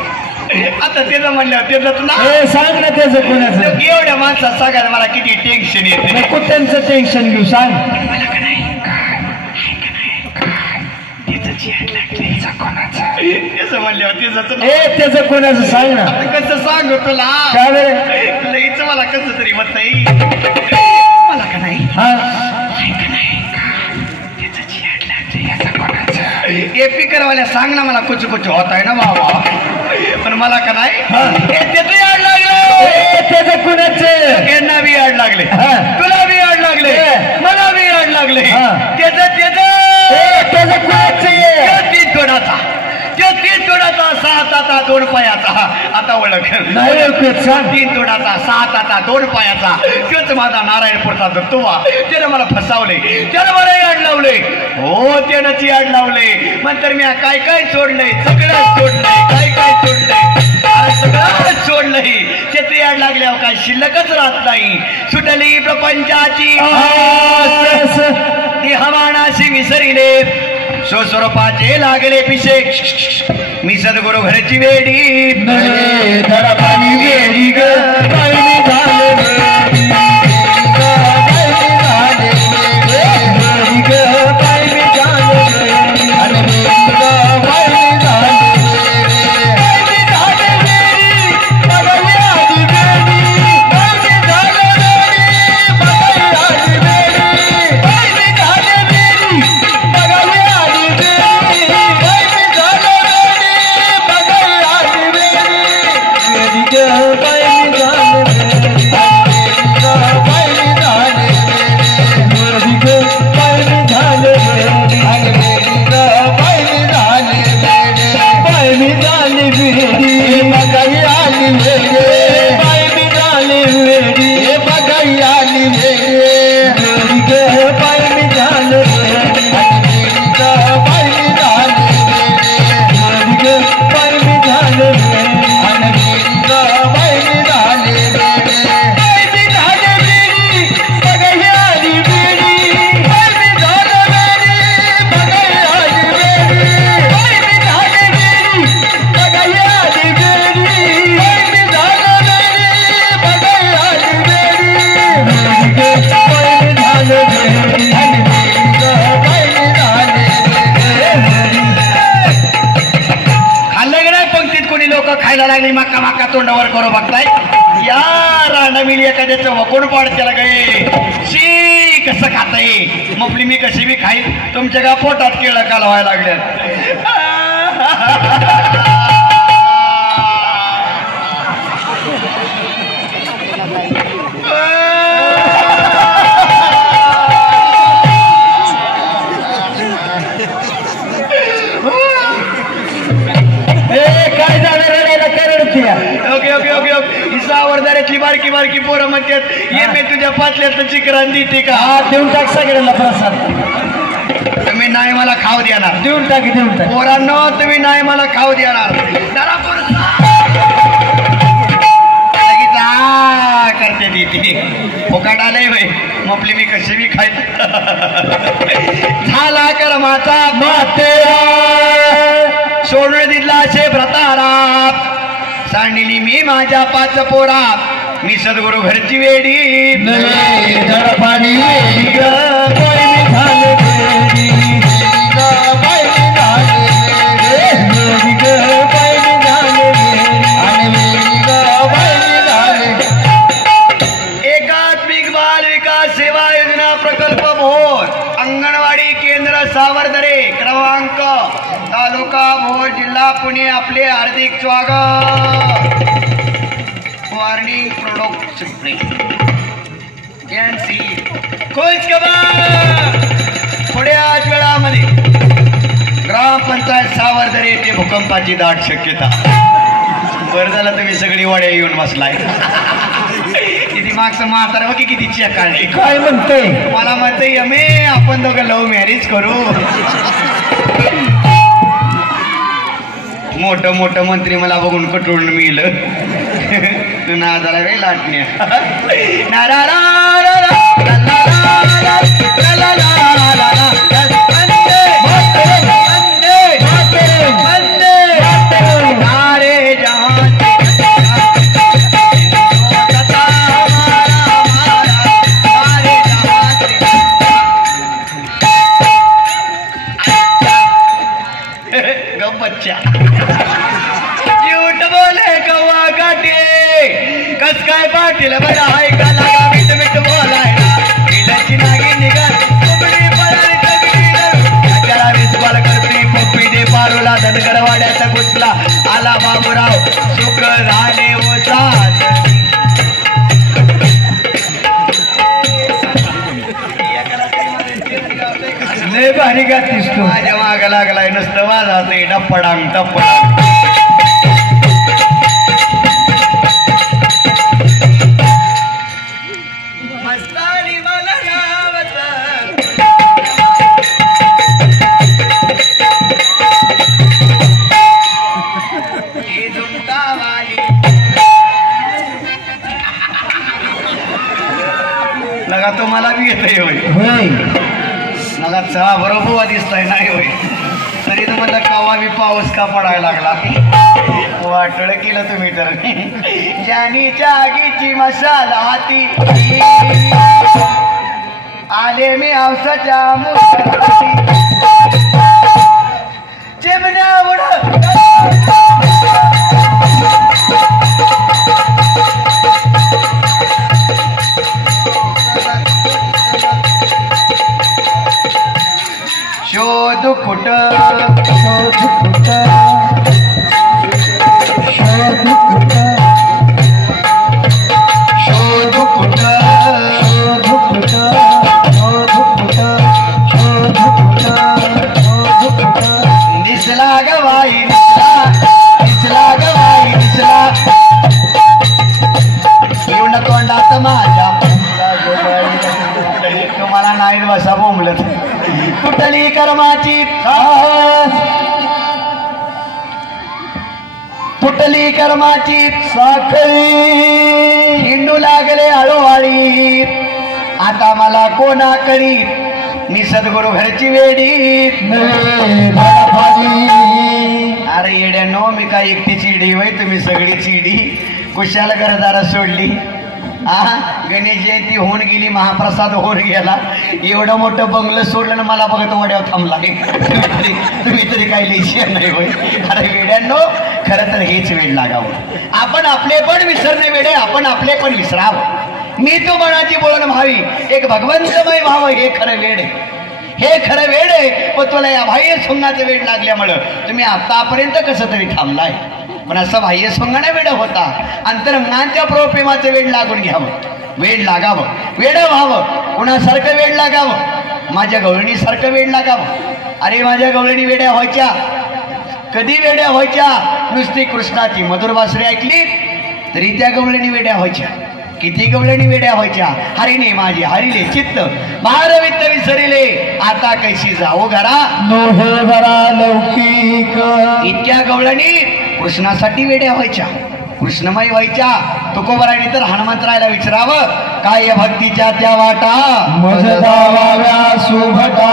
आता त्याचं म्हणल्यावर त्याचं ना सांग ना त्याचं कोणाचं. एवढ्या माणसात सांगायला मला किती टेन्शन येते. कुठ्यांचं टेन्शन घेऊ सांग. मला का नाही त्याचं कोणाचं सांग ना. कसं सांगू तुला काय बरं लईच मला कसं तरी मत नाही. मला का नाही हे पिकरवाल्या सांग ना मला कुछ कुछ होत आहे ना बाबा. पण मला का नाही त्याचं याड लागलं. त्याचं कुणाचं यांना बी याड लागले, तुला बी याड लागले, मला बी याड लागले. त्याचं कुणाचं तीन तोडाचा, त्यो तीन तोडाचा, 6 हाताचा 2 पायाचा. आता ओळख नाही. 3 तोडाचा 6 हाताचा 2 पायाचा तोच माझा नारायणपूरचा दत्तोबा. त्यानं मला फसावले, त्यानं मला याड लावले. हो त्यानंच याड लावले. नंतर मी काय काय सोडलंय, सगळं सोडलंय, काय काय सोडलंय, सगळं सोडलंय. त्याचं याड लागल्यावर काय शिल्लकच राहत नाही. सुटली प्रपंचाची ती हवानाशी विसरिले, स्वस्वरूपाचे लागले पिशे. मी सद्गुरु घरची वेडी पाणी वेडी ग लागली मक्का मक्का तोंडावर करू बघताय या राणा मिली एखाद्याचं वकोण पाड त्याला गे शी कसं खाताय मपली मी कशी बी खाईन तुमच्या का पोटात केळं कालवायला लागल्यात काय झालं ओके ओके ओके ओके सावरदाऱ्यातली बारकी बारकी पोरं म्हणतात ये मी तुझ्या पाचल्याचं चिकरान देते का हा देऊन टाक सगळ्यांना प्रसाद तुम्ही नाही मला खाऊ देणार देऊन टाक पोरांनो तुम्ही नाही मला खाऊ देणार जरा लगेच करते ती फुकाट आलंय भाई मपली मी कशी बी खायच झाला कर्माचा मातेरा सोडून दिला असे व्रतारात सांडली मी माझ्या पाच पोरात मी सद्गुरु घरची वेडी पाणी एकात्मिक बाल विकास सेवा योजना प्रकल्प भोर अंगणवाडी केंद्र सावरदरे क्रमांक तालुका भोर जिल्हा पुणे आपले हार्दिक स्वागत वार्निंग प्रोडक्ट सुप्रीम खुश खबर थोड्याच वेळामध्ये ग्रामपंचायत सावरदरे येथे भूकंपाची दाट शक्यता बरं झालं तुम्ही सगळी वाड्या येऊन बसलाय किती मागचं म्हातार बघ किती काढले काय म्हणतोय मला म्हणतोय यमे आपण दोघं लव्ह मॅरेज करू मोठं मोठं मंत्री मला बघून कटून मिळलं तू ना जरा वे लाटण्या बच्चा झूठ बोले कौवा काटे कस काय पाटील बरं हाय का लागा मिठ मिठ बोलायला इलाची नागी निघाल कोकणी पळाली तगडी जरा विस्वाल करते पोपी दे पारूला धनगर वाड्याचा घुसला आला बाबूराव सुख झाले ओ साथ लय भारी गातीस तू माझ्या माग लागलाय नुसतं वाजाते डप्पडांग टप्पडांग मस्तानी मला गावत ही झुमतावाली लगा तो मला बी येतोय होय मला चहा बरोबर दिसताय नाही होय तरी तुम्हाला कवा बी पाऊस का पडायला लागला वाटळ केलं तुम्ही तर जानीच्या आगीची मशाल हाती आले मी औसाच्या मुखाती चिमण्या उड शोध कुठ शोध कुठ शोध कुठ शोध कुठ शोध कुठ शोध कुठ शोध कुठ शोध कुठ दिसला गवाई दिसला गवाई दिसला येऊन तोंडात माझ्या तुम्हाला नाही बसा बोंबलत कुठली कर्माची तुटली कर्माची साखळी हिंडू लागले हळूहळी आता मला कोणा करी मी सद्गुरु घरची वेडी अरे येड्यानो मी काय एकटी चिडी वय तुम्ही सगळी चिडी कुशाला घरदारा सोडली गणेश जयंती होऊन गेली महाप्रसाद होऊन गेला एवढं मोठं बंगलं सोडलं ना मला बघत वड्यावर थांबला तुम्ही तरी काही लिहिशी नाही होय अरे येड्यांनो खरं तर हेच वेळ लागावं. आपण आपले पण विसरणे वेडे, आपण आपले पण विसरावं. मी तो मनाची बोलण व्हावी, एक भगवंतमय व्हावं, हे खरं वेड आहे. हे खरं वेड आहे. पण तुला या बाह्य सोंगाचं वेड लागल्यामुळं तुम्ही आतापर्यंत कसं तरी थांबलाय. पण असं बाह्य सोंगाने वेड होता, अंतरंगांच्या प्रेमाचं वेड लागून घ्यावं, वेड लागावं, वेड व्हावं. कुणासारखं वेड लागावं? माझ्या गवळणीसारखं वेड लागावं. अरे माझ्या गवळणी वेड्या व्हायच्या, कधी वेड्या व्हायच्या? नुसती कृष्णाची मधुर बासरी ऐकली तरी त्या गवळणी वेड्या व्हायच्या. किती गवळणी वेड्या व्हायच्या. हरिणे माझे हरिले चित्त, भारवित्त विसरिले, आता कैशी जाओ घरा नोहे घरा लौकिक. इतक्या गवळणी कृष्णासाठी वेड्या व्हायच्या, कृष्णमय व्हायच्या. तुकोबराने तर हनुमंतरायला विचारावं, काय या भक्तीच्या त्या वाटा मज दावाव्या सुभटा.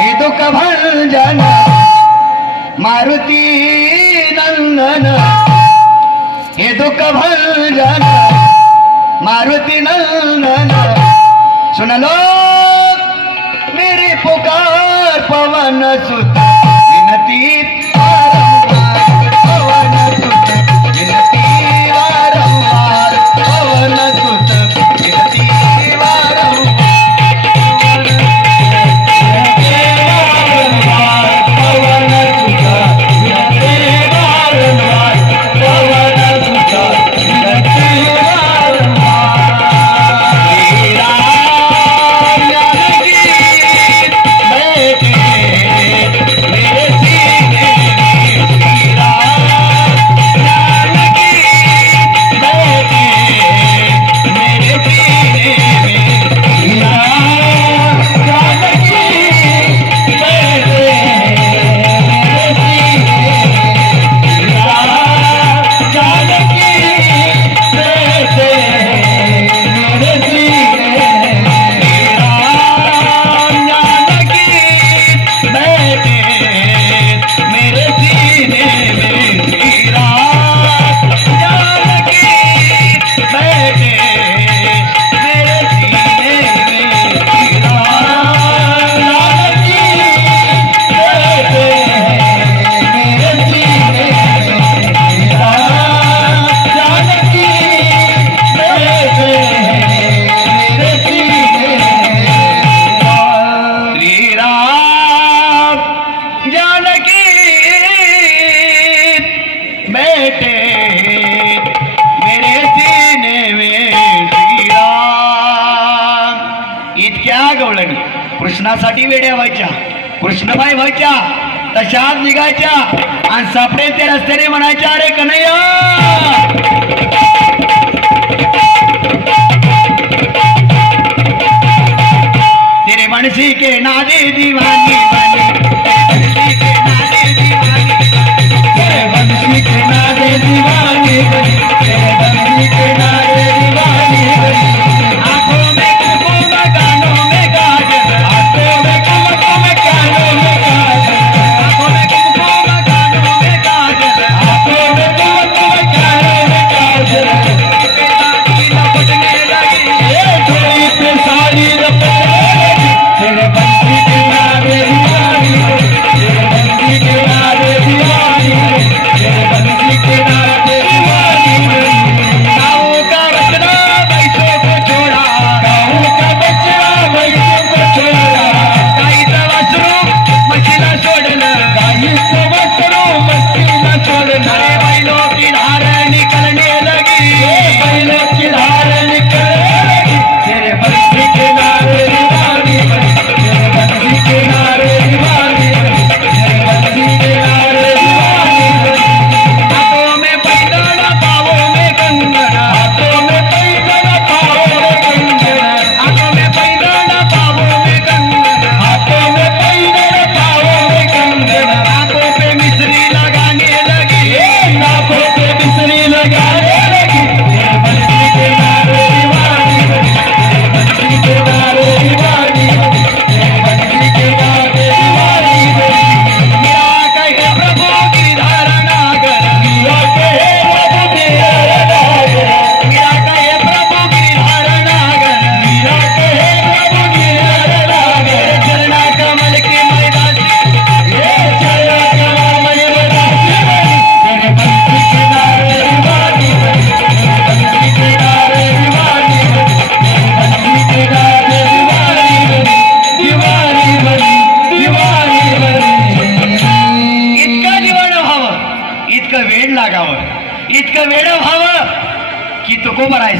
हे दुःख भंजन मारुती नंदन, हे दुःख भंजन मारुती नंदन. सुन लो मेरी पुकार पवन सुत विनती वारंवार, पवन सुत विनती वारंवार, पवन सुत विनती वारंवार. कृष्णासाठी वेड्या व्हायच्या, कृष्णबाई व्हायच्या, तशाच निघायच्या आणि सापडे ते रस्त्याने म्हणायच्या, अरे कन्हैया तेरे मनसी के नादे दीवानी बनी, मनसी के नादे दीवानी, तेरे मनसी के नादे दीवानी बनी, तेरे मनसी के नादे दीवानी बनी. आंखों में कुमकुम कानों में काजल, आंखों में कुमकुम कानों में काजल, आंखों में कुमकुम कानों में काजल, आंखों में कुमकुम कानों में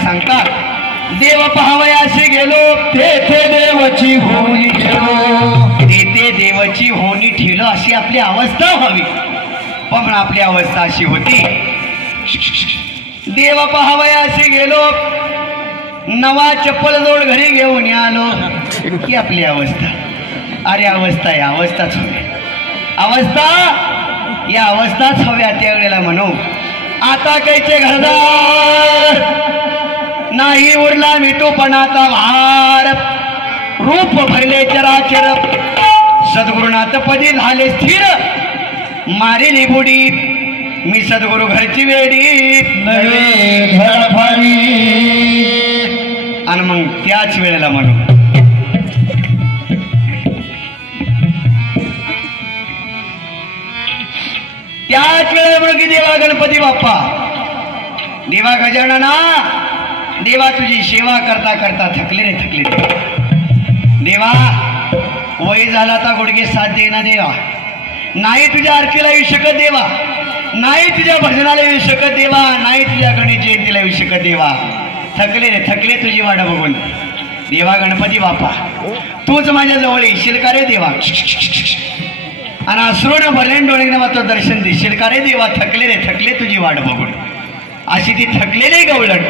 सांगतात, देव पाहावयासे गेलो तेथे देवाची होणी ठेलो, तेथे देवाची होणी ठेलो, अशी आपली अवस्था व्हावी. पण आपली अवस्था अशी होती, देव पाहावयासे गेलो, नवा चप्पल जोड घरी घेऊन आलो, की आपली अवस्था. अरे अवस्था या अवस्थाच हवी, अवस्था या अवस्थाच हव्या. त्यावेळेला म्हणू, आता कैचे घरदार नाही उरला मिठूपणाचा भार, रूप भरले चराचर सद्गुरुनाथ पदी झाले स्थिर, मारिली बुडी मी सद्गुरु घरची वेडी, नवे धडफारी. आणि मग त्याच वेळेला म्हणू, त्याच वेळेला म्हणू की देवा गणपती बाप्पा, देवा गजानना, देवा तुझी सेवा करता करता थकले रे थकले. देवा वय झाला आता गुडघे साथ देना देवा, नाही तुझ्या आरतीला येऊ शकत देवा, नाही तुझ्या भजनाला येऊ शकत देवा, नाही तुझ्या गणेश जयंतीला येऊ शकत देवा. थकले रे थकले तुझी वाट बघून. देवा गणपती बाप्पा तूच माझ्या जवळ येशील का रे देवा, आणि अश्रूनं भरलेन डोळ्याने मात्र दर्शन देशील का रे देवा. थकले रे थकले तुझी वाट बघून. अशी ती थकलेली गवळण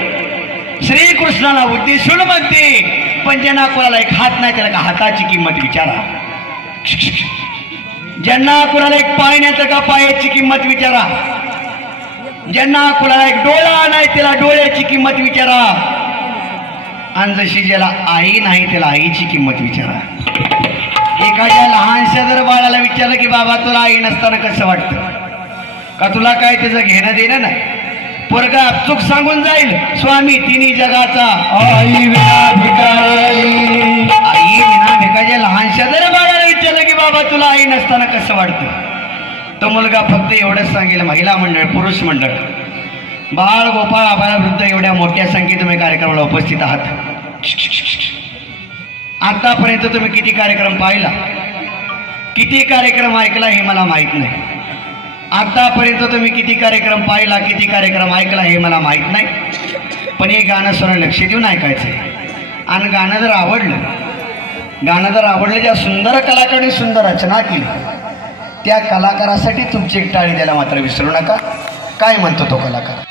श्रीकृष्णाला उद्देशून म्हणते, पण ज्यांना कोणाला एक हात नाही त्याला का हाताची किंमत विचारा, ज्यांना कोणाला एक पाय नाही तर का पायाची किंमत विचारा, ज्यांना कोणाला एक डोळा नाही त्याला डोळ्याची किंमत विचारा, आणि जशी ज्याला आई नाही त्याला आईची किंमत विचारा. एखाद्या लहानशा जर बाळाला विचारलं की बाबा तुला आई नसताना कसं वाटतं, का तुला काय त्याचं घेणं देणं नाही, पोरगा अपचूक सांगून जाईल, स्वामी तिन्ही जगाचा आई विना भिकारी. आई विना भिकाच्या लहानशा जर बाळाला विचारलं की बाबा तुला आई नसताना कसं वाटतं, तो मुलगा फक्त एवढंच सांगेल, महिला मंडळ पुरुष मंडळ बाळ गोपाळ आबाळ वृद्ध एवढ्या मोठ्या संख्येत तुम्ही कार्यक्रमाला उपस्थित आहात. आतापर्यंत तुम्ही किती कार्यक्रम पाहिला, किती कार्यक्रम ऐकला हे मला माहित नाही. आतापर्यंत तुम्ही किती कार्यक्रम पाहिला, किती कार्यक्रम ऐकला हे मला माहित नाही. पण हे गाणं सर्व लक्ष देऊन ऐकायचंय. आणि गाणं जर आवडलं, ज्या सुंदर कलाकाराने सुंदर रचना केली त्या कलाकारासाठी तुमची एक टाळी द्यायला मात्र विसरू नका. काय म्हणतो तो कलाकार,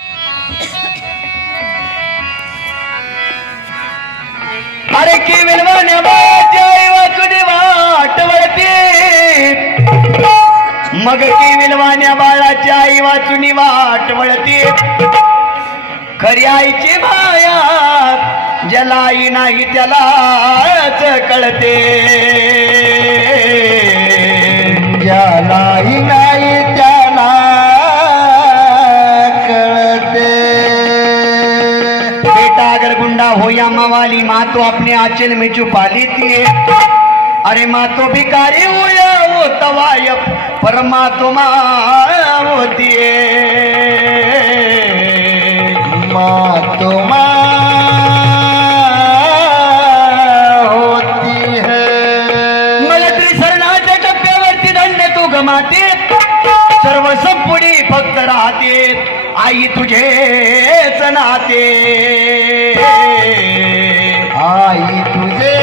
अरे की विलवाण्या बाई वाचुनी वाट वळती, मग की विलवाण्या बाळाची आई वाचुनी वाट वळती, खरी आईची माया ज्याला आई नाही त्यालाच कळते, ज्याला आई नाही त्याला कळते. बेटा अगर गुंडा हो या मवाली, माँ तो अपने आंचल में छुपा लेती है, अरे माँ तो भिखारी हो या वो तवायब परमात्मा होती है, माँ तो होती है. मला त्रिसरणाच्या टप्प्यावरती धन्य तू गमाते, सर्व संपुडी फक्त राहते आई तुझेच नाते, आई तुझे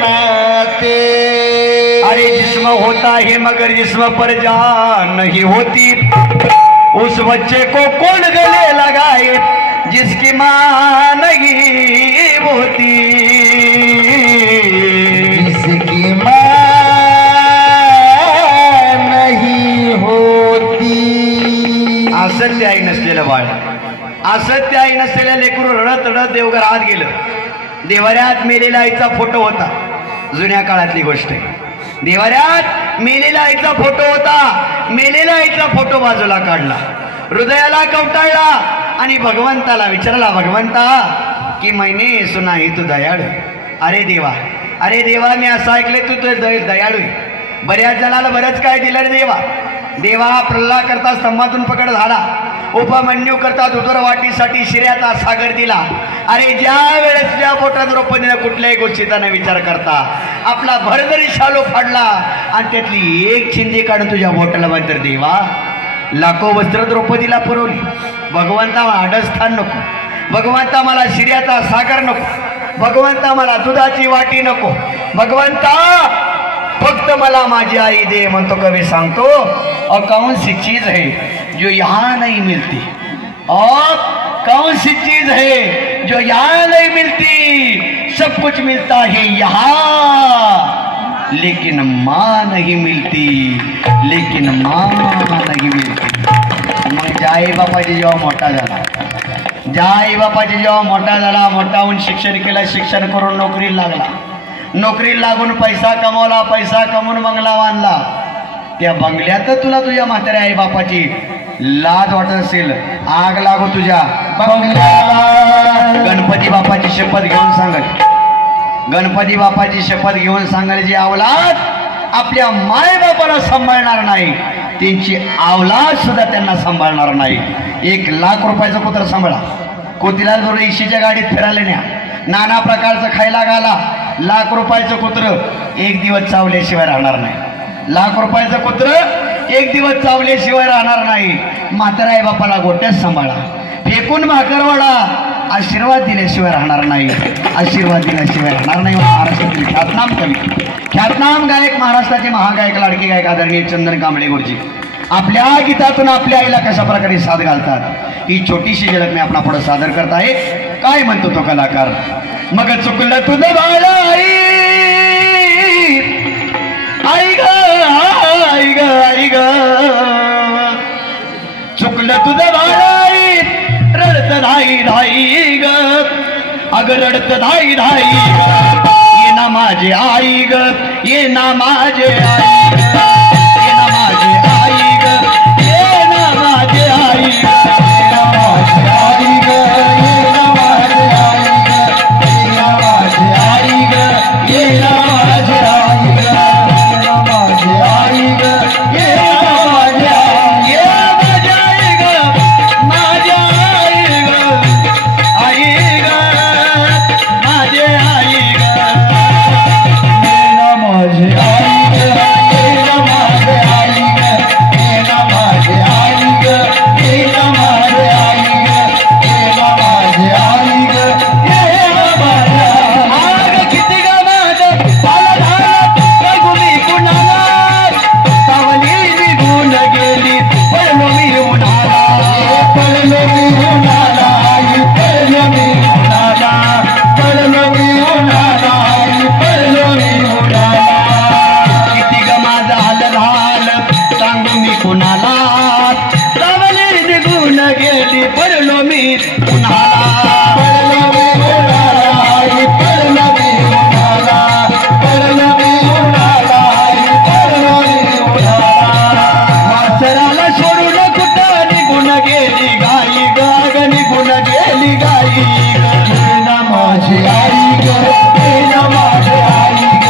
नाते. अरे जिस्म होता है मगर जिस्म पर जान नहीं होती, उस बच्चे को कौन गले लगाए जिसकी मां नहीं होती, जिसकी मां नहीं होती. असत्य आई नसलेलं बाळ, असत्य आई नसलेल्या लेकरू रडत रडत देवघर आत गेलं. देवाऱ्यात मेलेल्या आईचा फोटो होता, जुन्या काळातली गोष्ट आहे. देवाऱ्यात मेलेल्या आईचा फोटो होता, मेलेल्या आईचा फोटो बाजूला काढला, हृदयाला कवटाळला आणि भगवंताला विचारला, भगवंता की मैंने सुना ही तू दयाळू. अरे देवा मी असं ऐकले तू दयाळू आहे. बऱ्याच जणाला बरंच काय दिलं रे देवा. देवा प्रल्हाद करता स्तंभातून पकड झाला, उपमन्यू करता दुधर वाटीसाठी शिर्याचा सागर दिला. अरे ज्या वेळेस तुझ्या बोटात द्रौपदीनं कुठल्याही गोष्टीचा न विचार करता आपला भरदरी शालो फाडला आणि त्यातली एक चिंदी काढून तुझ्या बोटाला बांधतर देवा लाखो वस्त्र द्रौपदीला पुरवली, भगवंता मला अडस्थान नको, भगवंता मला शिर्याचा सागर नको, भगवंता मला दुधाची वाटी नको, भगवंता फक्त मला माझी आई दे म्हणतो कवी सांगतो। और कौन सी चीज है जो यहाँ नहीं मिलती, और कौन सी चीज है जो यहाँ नहीं मिलती, सब कुछ मिलता है यहाँ लेकिन माँ नहीं मिलती, लेकिन माँ नहीं मिलती। मग जाई बापाची जेव्हा मोठा झाला, जाई बापाची जेव्हा मोठा झाला, मोठा होऊन शिक्षण केलं, शिक्षण करून नोकरीला लागला, नोकरीला लागून पैसा कमवला, पैसा कमवून बंगला बांधला। त्या बंगल्यात तुला तुझ्या म्हाताऱ्या आई बापाची लाज वाटत असेल, आग लागो तुझ्या बंगल्याला। गणपती बापाची शपथ घेऊन सांगत, गणपती बापाची शपथ घेऊन सांगाल, जी अवलाद आपल्या माय बापाला सांभाळणार नाही त्यांची अवलाद सुद्धा त्यांना सांभाळणार नाही। 1 लाख रुपयाचं कुत्र सांभाळा, कोतीला जोर इशीच्या गाडीत फिरायला न्या, नाना प्रकारचं खायला घाला, लाख रुपयाचं कुत्र 1 दिवस चावल्याशिवाय राहणार नाही, लाख रुपयाचं कुत्र 1 दिवस चावल्याशिवाय राहणार नाही। म्हाताऱ्या बापाला गोट्यात सांभाळा, फेकून भाकरवाडा, आशीर्वाद दिल्याशिवाय राहणार नाही, आशीर्वाद दिल्याशिवाय राहणार नाही। महाराष्ट्रातील ख्यातनाम कवी, ख्यातनाम गायक, महाराष्ट्राचे महागायक, लाडके गायक आदरणीय चंदन कांबळे गुरुजी आपल्या गीतातून आपल्या आईला कशा प्रकारे साथ घालतात ही छोटीशी झलक मी आपणा पुढे सादर करत आहे। काय म्हणतो तो कलाकार, मग चुकलं तुझं बाळ आई, आई ग आई ग आई ग, चुकलं तुझं बाळ आई, रडत धाई धाई ग, अग रडत धाई धाई ग, ये ना माझे आई ग, ये ना माझे आई ग, ये ना माझे आई ग, ये ना माझे आई ग, ये ना माझे आई ग, ये ना माझे आई ग, ये ना माझे आई ग, ये ना माझे आई ग, ये ना माझे आई ग, ये ना माझे आई, ये माझे आई ग, माझे आई ग, आई ग, माझे आई ग, ये ना माझे आई ग, ये ना माझे आई ग, ये ना माझे आई ग, ये ना माझे आई ग, ये ना माझे आई ग, ये ना माझे आग किती ग माझं आला झाला गुली कुणाला, सावली निघून गेली पडलो मी उन्हाला, पडलो मी उन्हाला, पडलो मी उन्हाला, पडलो मी उन्हाला, पडलो मी उन्हाला, किती ग माझं हाल झालं सांगू मी कुणाला, सावली निघून गेली पडलो मी उन्हाला, पडलो मी उन्हाला, पडलो मी उन्हाला, पडलो मी उन्हाला, पडलो मी उन्हाला, वासराला सोडून कुठं निघून गेली गाई ग, निघून गेली गाई ग, ये ना माझी आई ग, ये ना माझी आई ग,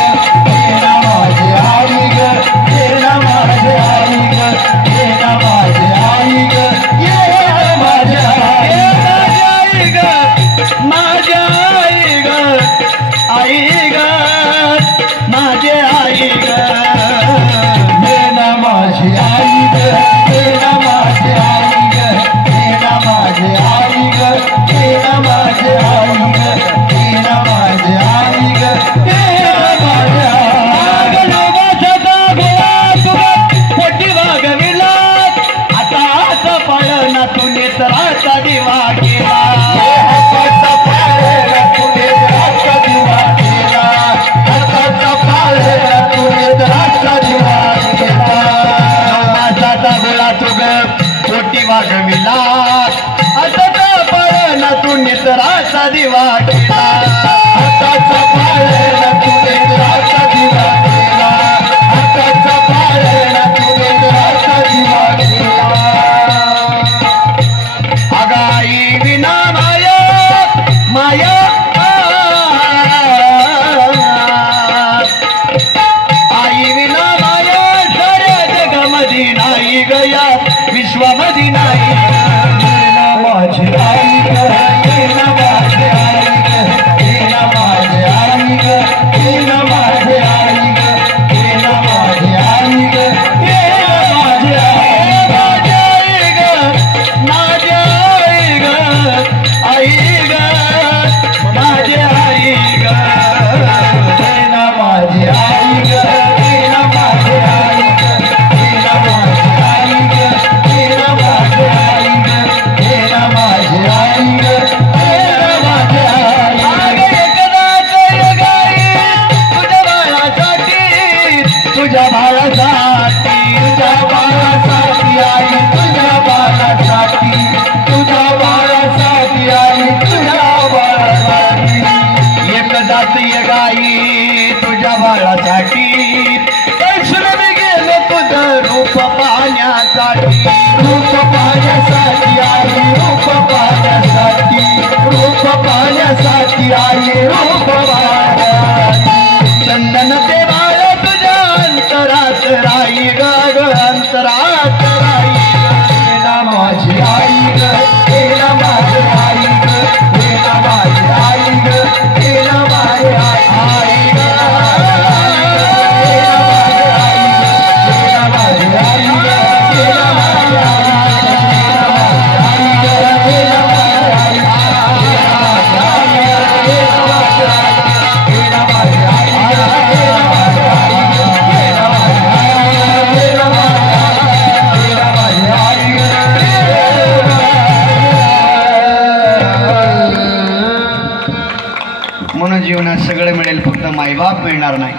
ये ना माझी आई ग, ये ना माझी आई ग, ये ना माझी आई ग, ये ना माझी आई ग, माझी आई ग, आई ग, माझी आई ग, ये ना माझी आई ग, ये ना माझी आई ग, ये ना माझी आई ग, ये ना माझी आई ग, ये ना माझी आई ग, ये ना माझी आई ग, लोबाचा गोळा तुला पोटी वागविला, आता आता पाळणा तुने तराचा दिवा केला, हाताचा पाळणा तुने तराचा दिवा केला, हाताचा पाळणा तुने तराचा दिवा केला, लोबाचा गोळा तुला पोटी वागविला, हाताचा पाळणा तुने तराचा दिवा केला, हाताचा पाळणा तुने तराचा दिवा केला, हाताचा पाळणा तुने तराचा दिवा केला, अगाई विना माया माया, आई विना माया साऱ्या जगामध्ये नाही गया, विश्वामध्ये नाही, ये ना माझी आई ग, ये ना माझी आई ग, जीवनात सगळं मिळेल, फक्त मायबाप मिळणार नाही.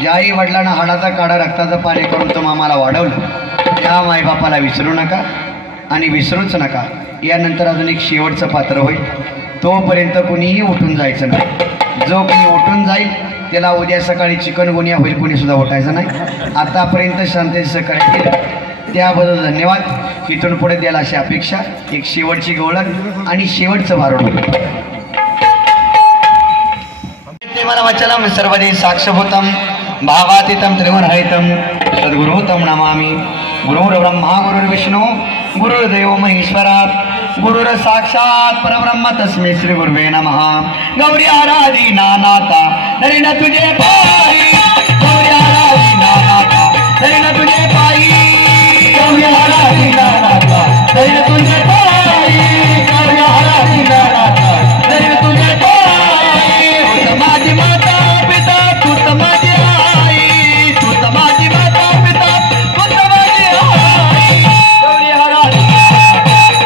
ज्या आई वडिलांना हाडाचा काढा रक्ताचं पाणी करून तुम्ही आम्हाला वाढवलं, त्या मायबापाला विसरू नका आणि विसरूच नका. यानंतर अजून एक शेवटचं पात्र होईल, तोपर्यंत कुणीही उठून जायचं नाही. जो कोणी उठून जाईल त्याला उद्या सकाळी चिकनगुनिया होईल, कोणीसुद्धा उठायचं नाही. आतापर्यंत शांततेचं सहकार्य केलं त्याबद्दल धन्यवाद. इथून पुढे द्यायला अशी अपेक्षा. एक शेवटची गवळण आणि शेवटचं भारुड. मला वचलम सर्वदे साक्षभूतम भावातीतम त्रिगुणरहितम सद्गुरुतम नमामि. गुरुर्ब्रह्मा गुरुर्विष्णू गुरुर्देव महेश्वरात् गुरुर साक्षात परब्रह्म तस्मै श्री गुरुवे नमः. गौरी आराधी नानाता धरिण तुझे पायी, गौरी आराधी नानाता धरिण तुझे पायी, गौरी आराधी नानाता धरिण तुझे पायी, गौरी आराधी नानाता धरिण तुझे पायी. तू माझी माता पिता, तू तर माझी आई, तू तर माझी माता पिता, तू तर माझी आई. गौरी आराधी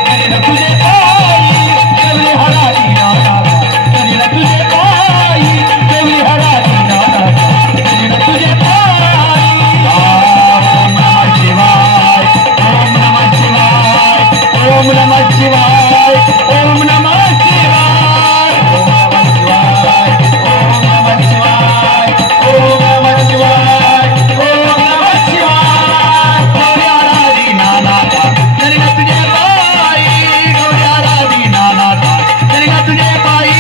धरिण तुझे पायी, गौरी आराधी नानाता धरिण तुझे पायी, गौरी आराधी नानाता धरिण तुझे पायी. ओम नमः शिवाय, ओम नमः शिवाय, ओम नमः शिवाय, ओम नमः शिवाय, ओम नमः शिवाय, ओम नमः शिवाय, ओम नमः शिवाय. गौरी आराधी नानाता धरिण तुझे पायी, गौरी आराधी नानाता धरिण तुझे पायी,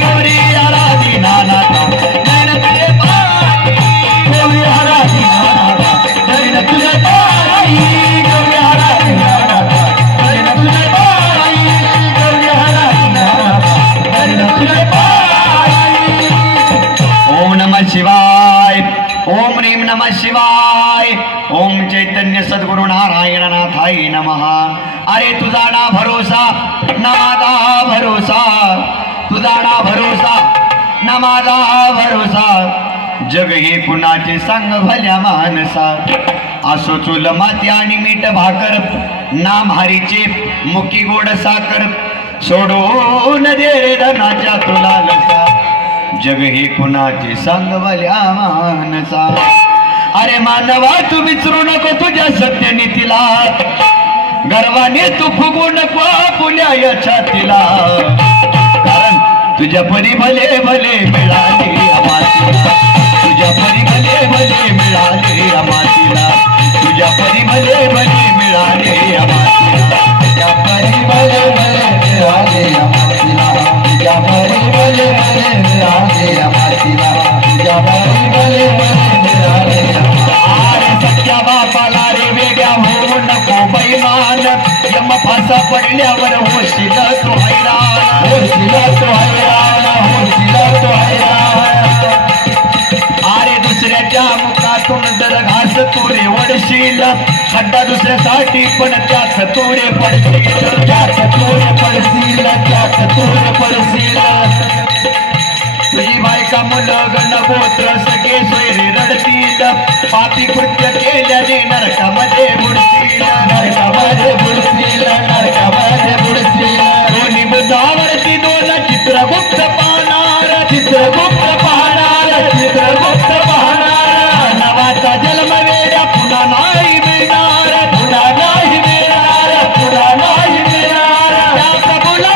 गौरी आराधी नानाता धरिण तुझे पायी, गौरी आराधी नानाता धरिण तुझे पायी, गौरी आराधी नानाता धरिण तुझे पायी, गौरी आराधी नानाता धरिण तुझे पायी. ओम नमः शिवाय, ओम ह्रीं नमः शिवाय, ओम चैतन्य सद्गुरु नारायण नाथाय नमः. अरे तुझा ना भरोसा ना माझा भरोसा, तुझा ना भरोसा ना माझा भरोसा. जग हे कुणाचे सांग भल्या मानसा. असो चुल माती आणि मीठ भाकर, नाम हरीचे मुकी गोड साखर. सोडून दे रे धनाच्या तुला लसा. जग हे कुणाचे सांग भल्या मानसा. अरे मानवा तू विचारू नको तुझ्या सत्य नीतीला, गर्वाने तू फुगू नको आपुल्या या छातीला. कारण तुझ्या परी भले भले मिळाले अमातीला, तुझ्या परी भले भले मिळाले अमातीला, तुझ्या परी भले भले मिळाले अमातीला, तुझ्या परी भले भले मिळाले अमातीला, तुझ्या परी भले भले मिळाले अमातीला, तुझ्या परी भले भले मिळाले. अरे सख्या बापाला रे वेगळ्या होऊ नको बैमान, यम फासा पडल्यावर होशील तू हैराण, होशील तू हैराण, होशील तू हैराण. अरे दुसऱ्याच्या मुखातून जर घास तुरे वडशील, खड्डा दुसऱ्यासाठी पण त्यात तुरे पडशील, त्यात तुरे पडशील, त्यात तुरे पडशील. तुझी बायका मुलं गण गोत्र सगळे सोयरे रडतील, पापी कृत्य केल्याने नरकामध्ये बुडतील, नरकामध्ये बुडतील, नरकामध्ये बुडतील. दोन्ही बुधावरती दोन चित्रगुप्त पाहणार, चित्रगुप्त पाहणार, चित्रगुप्त पाहणार. नवाचा जन्म वेड्या पुन्हा नाही मिळणार, पुन्हा नाही मिळणार, पुन्हा नाही मिळणार. त्या प्रभूला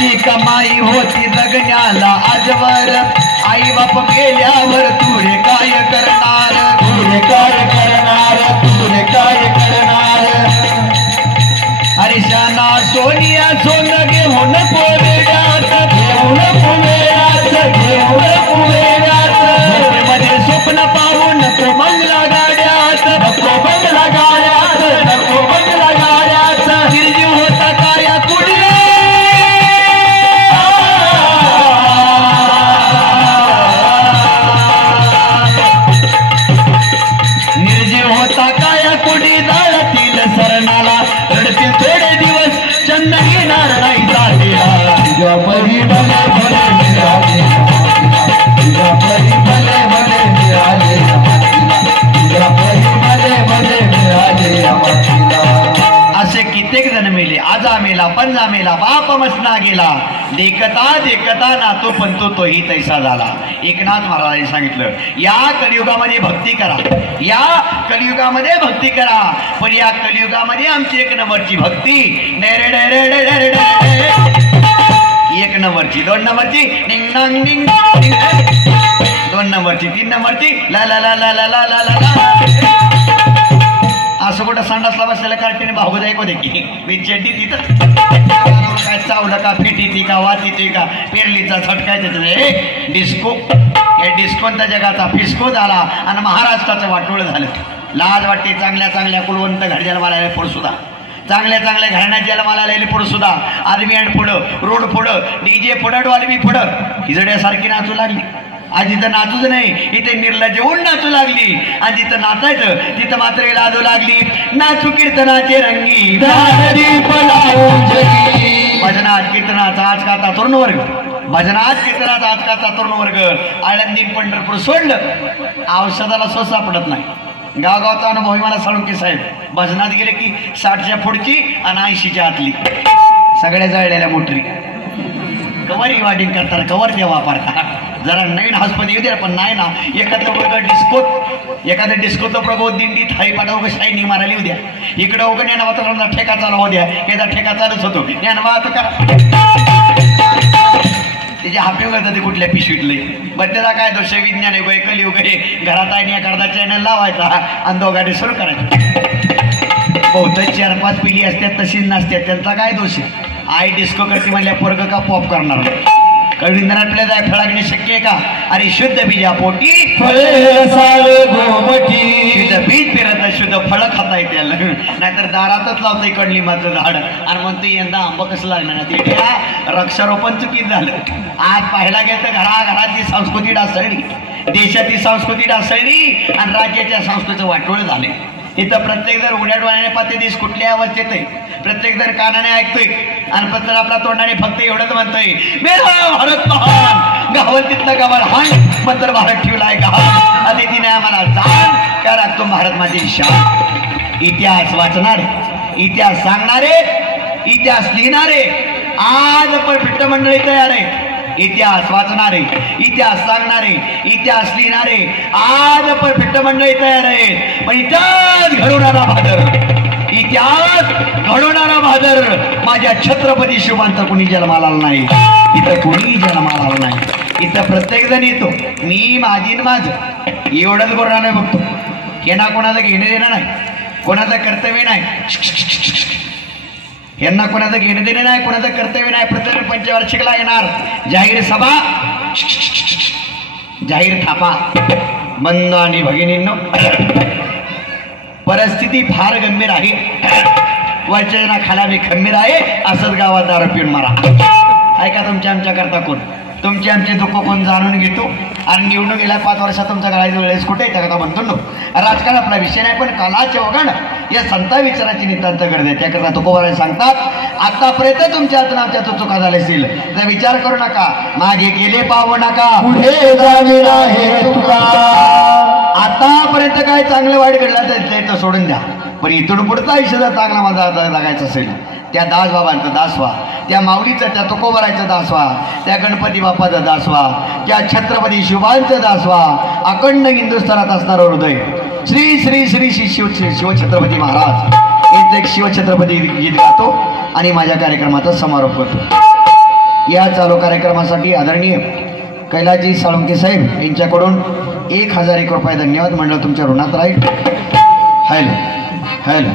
आईची कमाई होती जगण्याला आजवर आई बाप गेल्यावर तू रे काय करणार तू रे काय करणार तू रे काय करणार अरे शाना सोनिया सोनं घेऊन पोरड्यात घेऊन पुण्यात घेऊन पुण्यात मध्ये स्वप्न पाहून नको बंगला गाड्यात नको बंगला गाड्यात नको बंगला गाड्यात निर्जीव होता काया कुडले निर्जीव होता काया कुडी जाळतील सरणाला रडतील थोडे दिवस चंद येणार नाही जातीला तुझ्या परी भले भले मिळाले तुझ्या परी भले भले मिळाले तुझ्या परी भले भले मिळाले आम्हाला असे कित्येक जण मेले आजा मेला पंजा मेला बाप मसना गेला देखता देखता नातो पंतो तोही तैसा झाला. एकनाथ महाराजांनी सांगितलं या कलियुगामध्ये भक्ती करा या कलियुगामध्ये भक्ती करा पण या कलियुगामध्ये आमची एक नंबरची भक्ती एक नंबरची दोन नंबरची डिंग डांग डिंग डिंग दोन नंबरची तीन नंबरची ला ला ला ला ला ला ला ला असं कुठं संडासला बसलेल्या कार्टीने भाऊ ऐकू दे की मी चेटी तिथं काय चावलं का फिटी ती का वाती ती का पेरलीचा झटकाय तिथं डिस्को या डिस्कोंच्या जगाचा फिस्को झाला आणि महाराष्ट्राचं वाटोळ झालं. लाज वाटते चांगल्या चांगल्या कुलवंत घरच्याला मला पुढं सुद्धा चांगल्या चांगल्या घराण्यात ज्याला मला आलेले पुढं सुद्धा आदमी आणि पुढं रोड पुढं डीजे पुढं डॉल्बी पुढं हिजड्यासारखी नाचू लागली. आज इथं नाचूच नाही इथे निर्लज्ज होऊन नाचू लागली आणि जिथं नाचायचं तिथं मात्र लाजू लागली. नाचू कीर्तनाचे रंगी भजनात कीर्तनाचा आजकालचा तरुण वर्ग भजनात कीर्तनाचा आजकालचा तरुण वर्ग आळंदी पंढरपूर सोडलं औषधाला स्वस्त सापडत नाही. गावगावचा अनुभव मला सांगून की साहेब भजनात गेले की 60च्या पुढची आणि 80च्या आतली सगळ्या जळलेल्या मोटरी कवर वाडिंग करतात कवर ते वापरता जरा नवीन हॉस्पिटल येऊ द्या पण नाही ना एखादं डिस्कोचं प्रबोध दिंडीत हाई पाठा उगं शायनिंग मारायला येऊ द्या इकडं उगं ज्ञानवाचा ठेका चालू होऊ द्या याचा ठेका चालूच होतो ज्ञानवात का त्याची हापी करतात ते कुठल्या पिशवीतले बरं त्याला काय दोष विज्ञान आहे कलियुग आहे घरात आहे एखादा चॅनल लावायचा आणि दोघांनी सुरू करायचं बहुतेक 4-5 पिढी असतात तशीच नसतात त्यांचा काय दोष आहे. आई डिस्को करते म्हणल्या पोरग का पॉप करणार कविंद्रनाथ आपल्या जाय फळागणे शक्य आहे का. अरे शुद्ध बीजा पोटी शुद्ध बीज पेरत शुद्ध फळ खाता येते त्याला नाहीतर दारातच लावतंय कडली मात्र झाड आणि म्हणतो यंदा आंबा कसं लागणार ना ते वृक्षारोपण चुकीत झालं. आज पाहायला गेलं तर घराघरातली संस्कृती डासळली देशाची संस्कृती डासळली आणि राज्याच्या संस्कृतीचं वाटोळ झाले. इथं प्रत्येक जर उघड्या डोळ्याने पाहते देश कुठल्या अवस्थेत आहे प्रत्येक जर कानाने ऐकतोय आणि प्रत्येक आपला तोंडाने फक्त एवढंच म्हणतोय मेरा भारत महान गावल तिथलं गावाल हान मंत्र भारत ठेवलाय गहाण अतिथीने आम्हाला जाण त्या राखतो भारत माझी शान. इतिहास वाचणारे इतिहास सांगणारे इतिहास लिहिणारे आज परफेक्ट मंडळी तयार आहे. इतिहास वाचणारे इतिहास सांगणारे इतिहास लिहिणारे आज परफेक्ट मंडळी तयार आहेत. पण इतिहास घडवणारा भादर इतिहास घडवणारा भादर माझ्या छत्रपती शिवांत कुणी जन्माला नाही इथं कुणी जन्माला नाही. इथं प्रत्येक जण येतो मी माझी माझं एवढंच गोराने बघतो यांना कोणाचं घेणं देणं नाही कोणाचं कर्तव्य नाही यांना कोणाचं घेणं देणं नाही कोणाचं कर्तव्य नाही. प्रत्येक पंचवार्षिकला येणार जाहीर सभा जाहीर थापा बंद आणि भगिनींनो परिस्थिती फार गंभीर आहे. वरच्या खाला मी खंबीर आहे असंच गावात दारू पिऊन मारा ऐका तुमच्या आमच्या करता कोण तुमचे आमचे दुःख कोण जाणून घेतो आणि निवडून गेल्या 5 वर्षात तुमच्या घराच्या वेळेस कुठे त्या कथा म्हणतो नो राजकारण आपला विषय नाही पण कलाचे वगण या संता विचाराची नितांत गरज आहे. त्याकरता तुकोबाराय सांगतात आतापर्यंत तुमच्या हातून आमच्या चुका झाल्या असतील तर विचार करू नका मागे गेले पाहू नका पुढे जावे आहे तुका. आतापर्यंत काय चांगलं वाईट घडलं तर सोडून द्या पण इथून पुढचं आयुष्य जर चांगला माझा जगायचं असेल त्या दास बाबांचा दास व्हा त्या माऊलीचं त्या तुकोबारायचं दास व्हा त्या गणपती बाप्पाचं दास व्हा त्या छत्रपती शिवांचं दास व्हा. अखंड हिंदुस्थानात असणारं हृदय श्री श्री श्री श्री शिवछत्रपती महाराज इथे एक शिवछत्रपती गीत गातो आणि माझ्या कार्यक्रमाचा समारोप करतो. या चालू कार्यक्रमासाठी आदरणीय कैलासजी साळुंके साहेब यांच्याकडून 1001 रुपये धन्यवाद म्हणलं तुमच्या ऋणात राहील. हॅलो हॅलो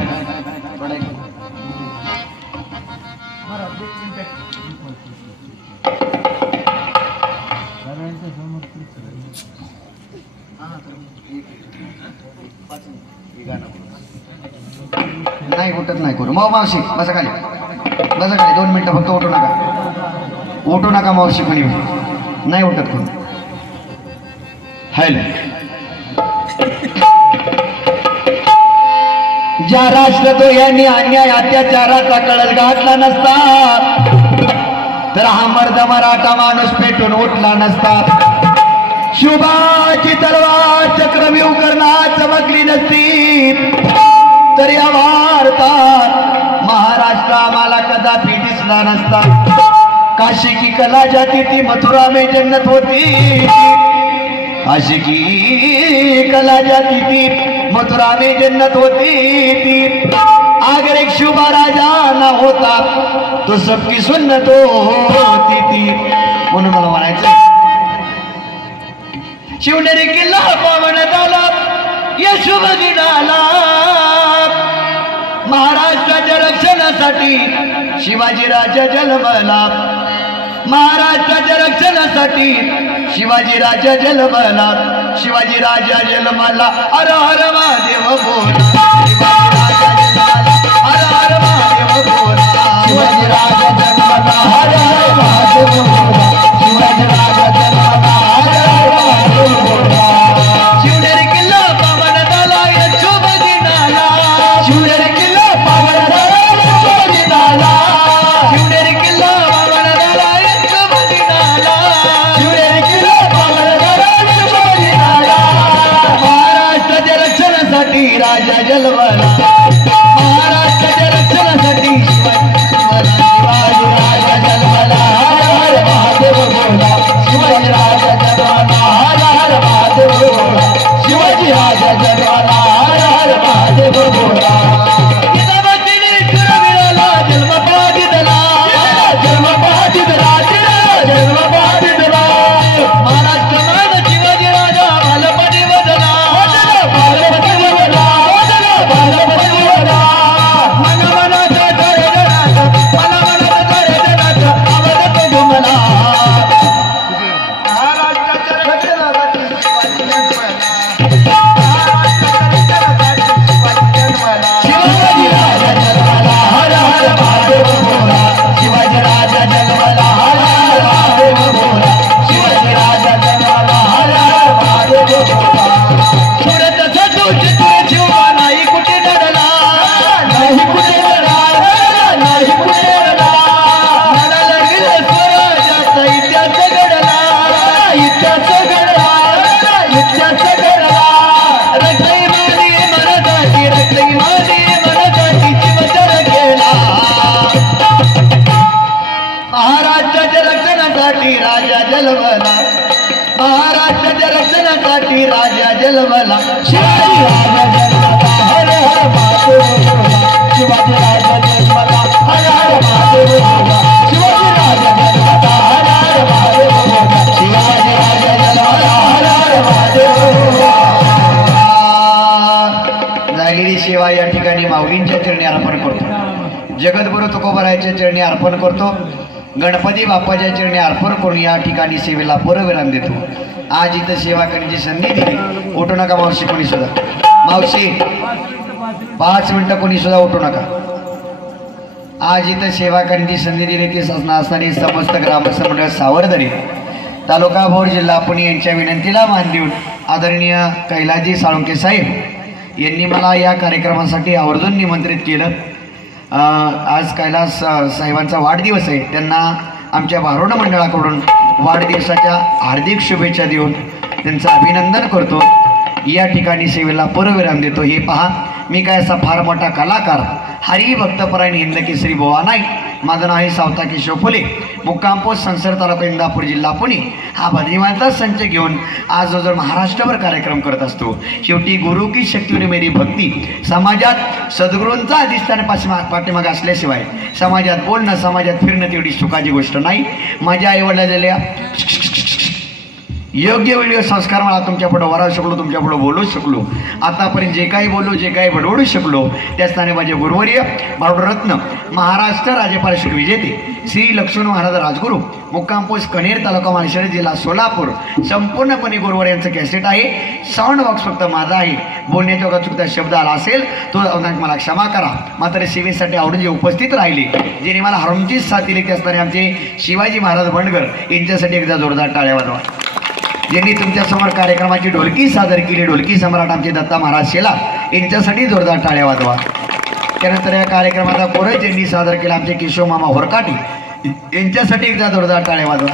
नाही उठत नाही करू मग मावशी बसा खाली 2 मिनिटं फक्त उठू नका मावशी कोणी नाही उठत कोण. हॅलो ज्या राष्ट्र तो यांनी अन्याय अत्याचाराचा कळस गाठला नसता तर हा मर्द मराठा माणूस पेटून उठला नसता. शुभाची तलवार चक्रव्यूह करणार चमकली नसती तर या भारतात महाराष्ट्र आम्हाला कदापि दिसला नसता. काशी की कला जाती थी मथुरा में जन्नत होती. काशी की कला जाती थी मथुरा में जन्नत होती थी. अगर एक शुभा राजा ना होता तो सबकी सुन्नत होती थी. म्हणून मला म्हणायचं शिवनेरी किल्ला पावन झाला या शुभ दिनाला. महाराष्ट्राच्या रक्षणासाठी शिवाजी राजा जन्मला. महाराष्ट्राच्या रक्षणासाठी शिवाजी राजा जन्मला. शिवाजी राजा जन्मला हर हर महादेव बोला. हर हर महादेव बोला. शिवाजी राजा जन्मला हर हर महादेव बोला. शिवाजी राजा जन्मला हर हर महादेव बोला. शिवनेरी किल्ला पावन झाला या शुभ दिनाला. शिवनेरी किल्ला पावन झाला या शुभ दिनाला. शिवनेरी किल्ला पावन झाला या शुभ दिनाला. शिवनेरी किल्ला पावन झाला या शुभ दिनाला. महाराष्ट्राच्या रक्षणासाठी राजा जन्मला. महाराष्ट्राच्या रक्षणासाठी शिवाजी राजा जन्मला हर हर महादेव बोला. शिवाजी राजा जन्मला हर हर महादेव बोला. शिवाजी राजा जन्मला हर हर महादेव बोला. जन्म पादितला जन्म पादितला जन्म पादितला. महाराष्ट्र मान शिवाजी राजा बालपणी वदला. बालपणी वदला. बालपणी वदला. मन मनाचा जय जनाचा मन मनाचा जय जनाचा आवाज तो घुमला. महाराष्ट्राच्या रक्षणासाठी शिवाजी राजा जन्मला हर हर महादेव बोला. शिवाजी राजा जन्मला हर हर महादेव बोला. शिवाजी राजा जन्मला हर हर महादेव बोला. सुरत सदोष तुझे शिवा नाही कुठे डरला. नाही कुठे डरला. नाही कुठे डरला. मला लागलं स्वराज्याचा इतिहास घडला. इतिहास घडला. इतिहास घडला. रक्तई माने मनासाठी रक्तई माने मनासाठी जीवतर गेला. महाराष्ट्राच्या रक्षणासाठी राजा जन्मला. महाराष्ट्राच्या रक्षणासाठी राजा जन्मला. शिवाजी राजा जन्मला हर हर महादेव बोला. शिवाजी राजा जन्मला हर हर महादेव बोला. शिवाजी राजा जन्मला हर हर महादेव बोला. शिवाजी राजा जन्मला हर हर महादेव बोला. झालेली सेवा या ठिकाणी माऊलींच्या चरणी अर्पण करतो. जगद्गुरु तुकोबारायाच्या चरणी अर्पण करतो. गणपती बाप्पाच्या चरणी अर्पण करून या ठिकाणी सेवेला पूर्वविराम देतो. आज इथं सेवा करण्याची संधी दिली. उठू नका मावशी कोणी सुद्धा. मावशी 5 मिनिटं कोणी सुद्धा उठू नका. आज इथं सेवा करण्याची संधी दिली ती असणारी समस्त ग्रामस्थ मंडळ सावरदरी तालुका भोर जिल्हा पुणे यांच्या विनंतीला मान देऊन आदरणीय कैलासजी साळुंके साहेब यांनी मला या कार्यक्रमासाठी आवर्जून निमंत्रित केलं. आज कैलास साहेबांचा वाढदिवस आहे. त्यांना आमच्या भारोड मंडळाकडून वाढदिवसाच्या हार्दिक शुभेच्छा देऊन त्यांचं अभिनंदन करतो. या ठिकाणी सेवेला पूर्वविराम देतो. हे पहा मी काय असा फार मोठा कलाकार हरिभक्तपरायण हिंद केसरी बोवा नाईक. माझं नाव आहे सावता केशव फुले, मुक्काम पोस्ट संसर तालुका इंदापूर जिल्हा पुणे. हा भजनीमांचा संच घेऊन आज जो महाराष्ट्रभर कार्यक्रम करत असतो. शेवटी गुरु की शक्तीवर मेरी भक्ती. समाजात सद्गुरूंचा अधिष्ठान पाठीमाग असल्याशिवाय समाजात बोलणं, समाजात फिरणं तेवढी सुखाची गोष्ट नाही. माझ्या आईवडिलांच्या योग्य वेळी संस्कार मला तुमच्या पुढे वरावू शकलो, तुमच्या पुढे बोलू शकलो. आतापर्यंत जे काही बोललो, जे काही बडबडू शकलो, त्याचनाने माझे गुरुवर्य बाळरत्न महाराष्ट्र राज्यपाल विजेते श्री लक्ष्मण महाराज राजगुरू, मुक्काम पोस्ट कणेर तालुका माळशिरस जिल्हा सोलापूर. संपूर्णपणे गुरुवर यांचं कॅसेट आहे. साऊंड बॉक्स फक्त माझा आहे. बोलण्याच्या वगैरे चुकता शब्द आला असेल तो मला क्षमा करा. मात्र सेवेसाठी आवडून जे उपस्थित राहिले, ज्यांनी मला हरमचीच साथ दिली, त्याचनाने आमचे शिवाजी महाराज बंडगर यांच्यासाठी एकदा जोरदार टाळ्या वाजवा. ज्यांनी तुमच्यासमोर कार्यक्रमाची ढोलकी सादर केली, ढोलकी सम्राट आमचे दत्ता महाराज शेला यांच्यासाठी जोरदार टाळ्या वाजवा. त्यानंतर या कार्यक्रमाचा कोरस ज्यांनी सादर केला आमचे केशव मामा होरकाटी यांच्यासाठी एकदा जोरदार टाळ्या वाजवा.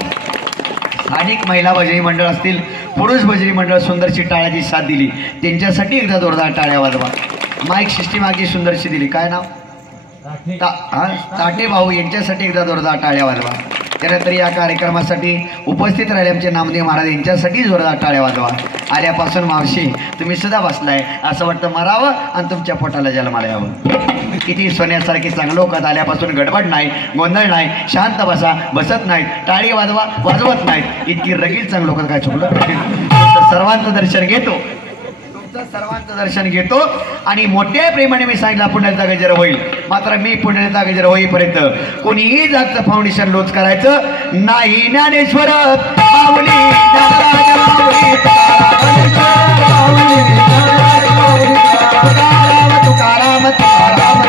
स्थानिक महिला भजनी मंडळ असतील, पुरुष भजनी मंडळ सुंदरशी टाळ्याची साथ दिली, त्यांच्यासाठी एकदा जोरदार टाळ्या वाजवा. माईक सिस्टीम आगी सुंदरशी दिली. काय नाव? ताटे भाऊ यांच्यासाठी एकदा जोरदार टाळ्या वाजवा. त्यानंतर या कार्यक्रमासाठी उपस्थित राहिले आमचे नामदेव महाराज यांच्यासाठी जोरदार टाळ्या वाजवा. आल्यापासून मावशी तुम्ही सुद्धा बसलाय, असं वाटतं मरावं आणि तुमच्या पोटाला जन्माला यावं. किती सोन्यासारखी चांगलं लोकात आल्यापासून गडबड नाही, गोंधळ नाही, शांत बसत नाहीत, टाळी वाजवत नाहीत. इतकी रगील चांगलं लोकात काय चुकलं. सर्वांचं दर्शन घेतो, सर्वांचं दर्शन घेतो आणि मोठ्या प्रेमाने मी सांगितलं पुण्याचा गजर होईल. मात्र मी पुण्याचा गजर होईपर्यंत कोणीही जागचं फाउंडेशन लोच करायचं नाही. ज्ञानेश्वर माऊली तुकाराम तुकाराम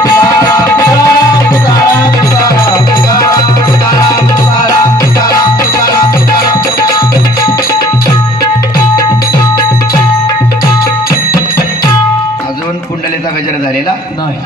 अजून कुंडलीचा गजर झालेला नाही.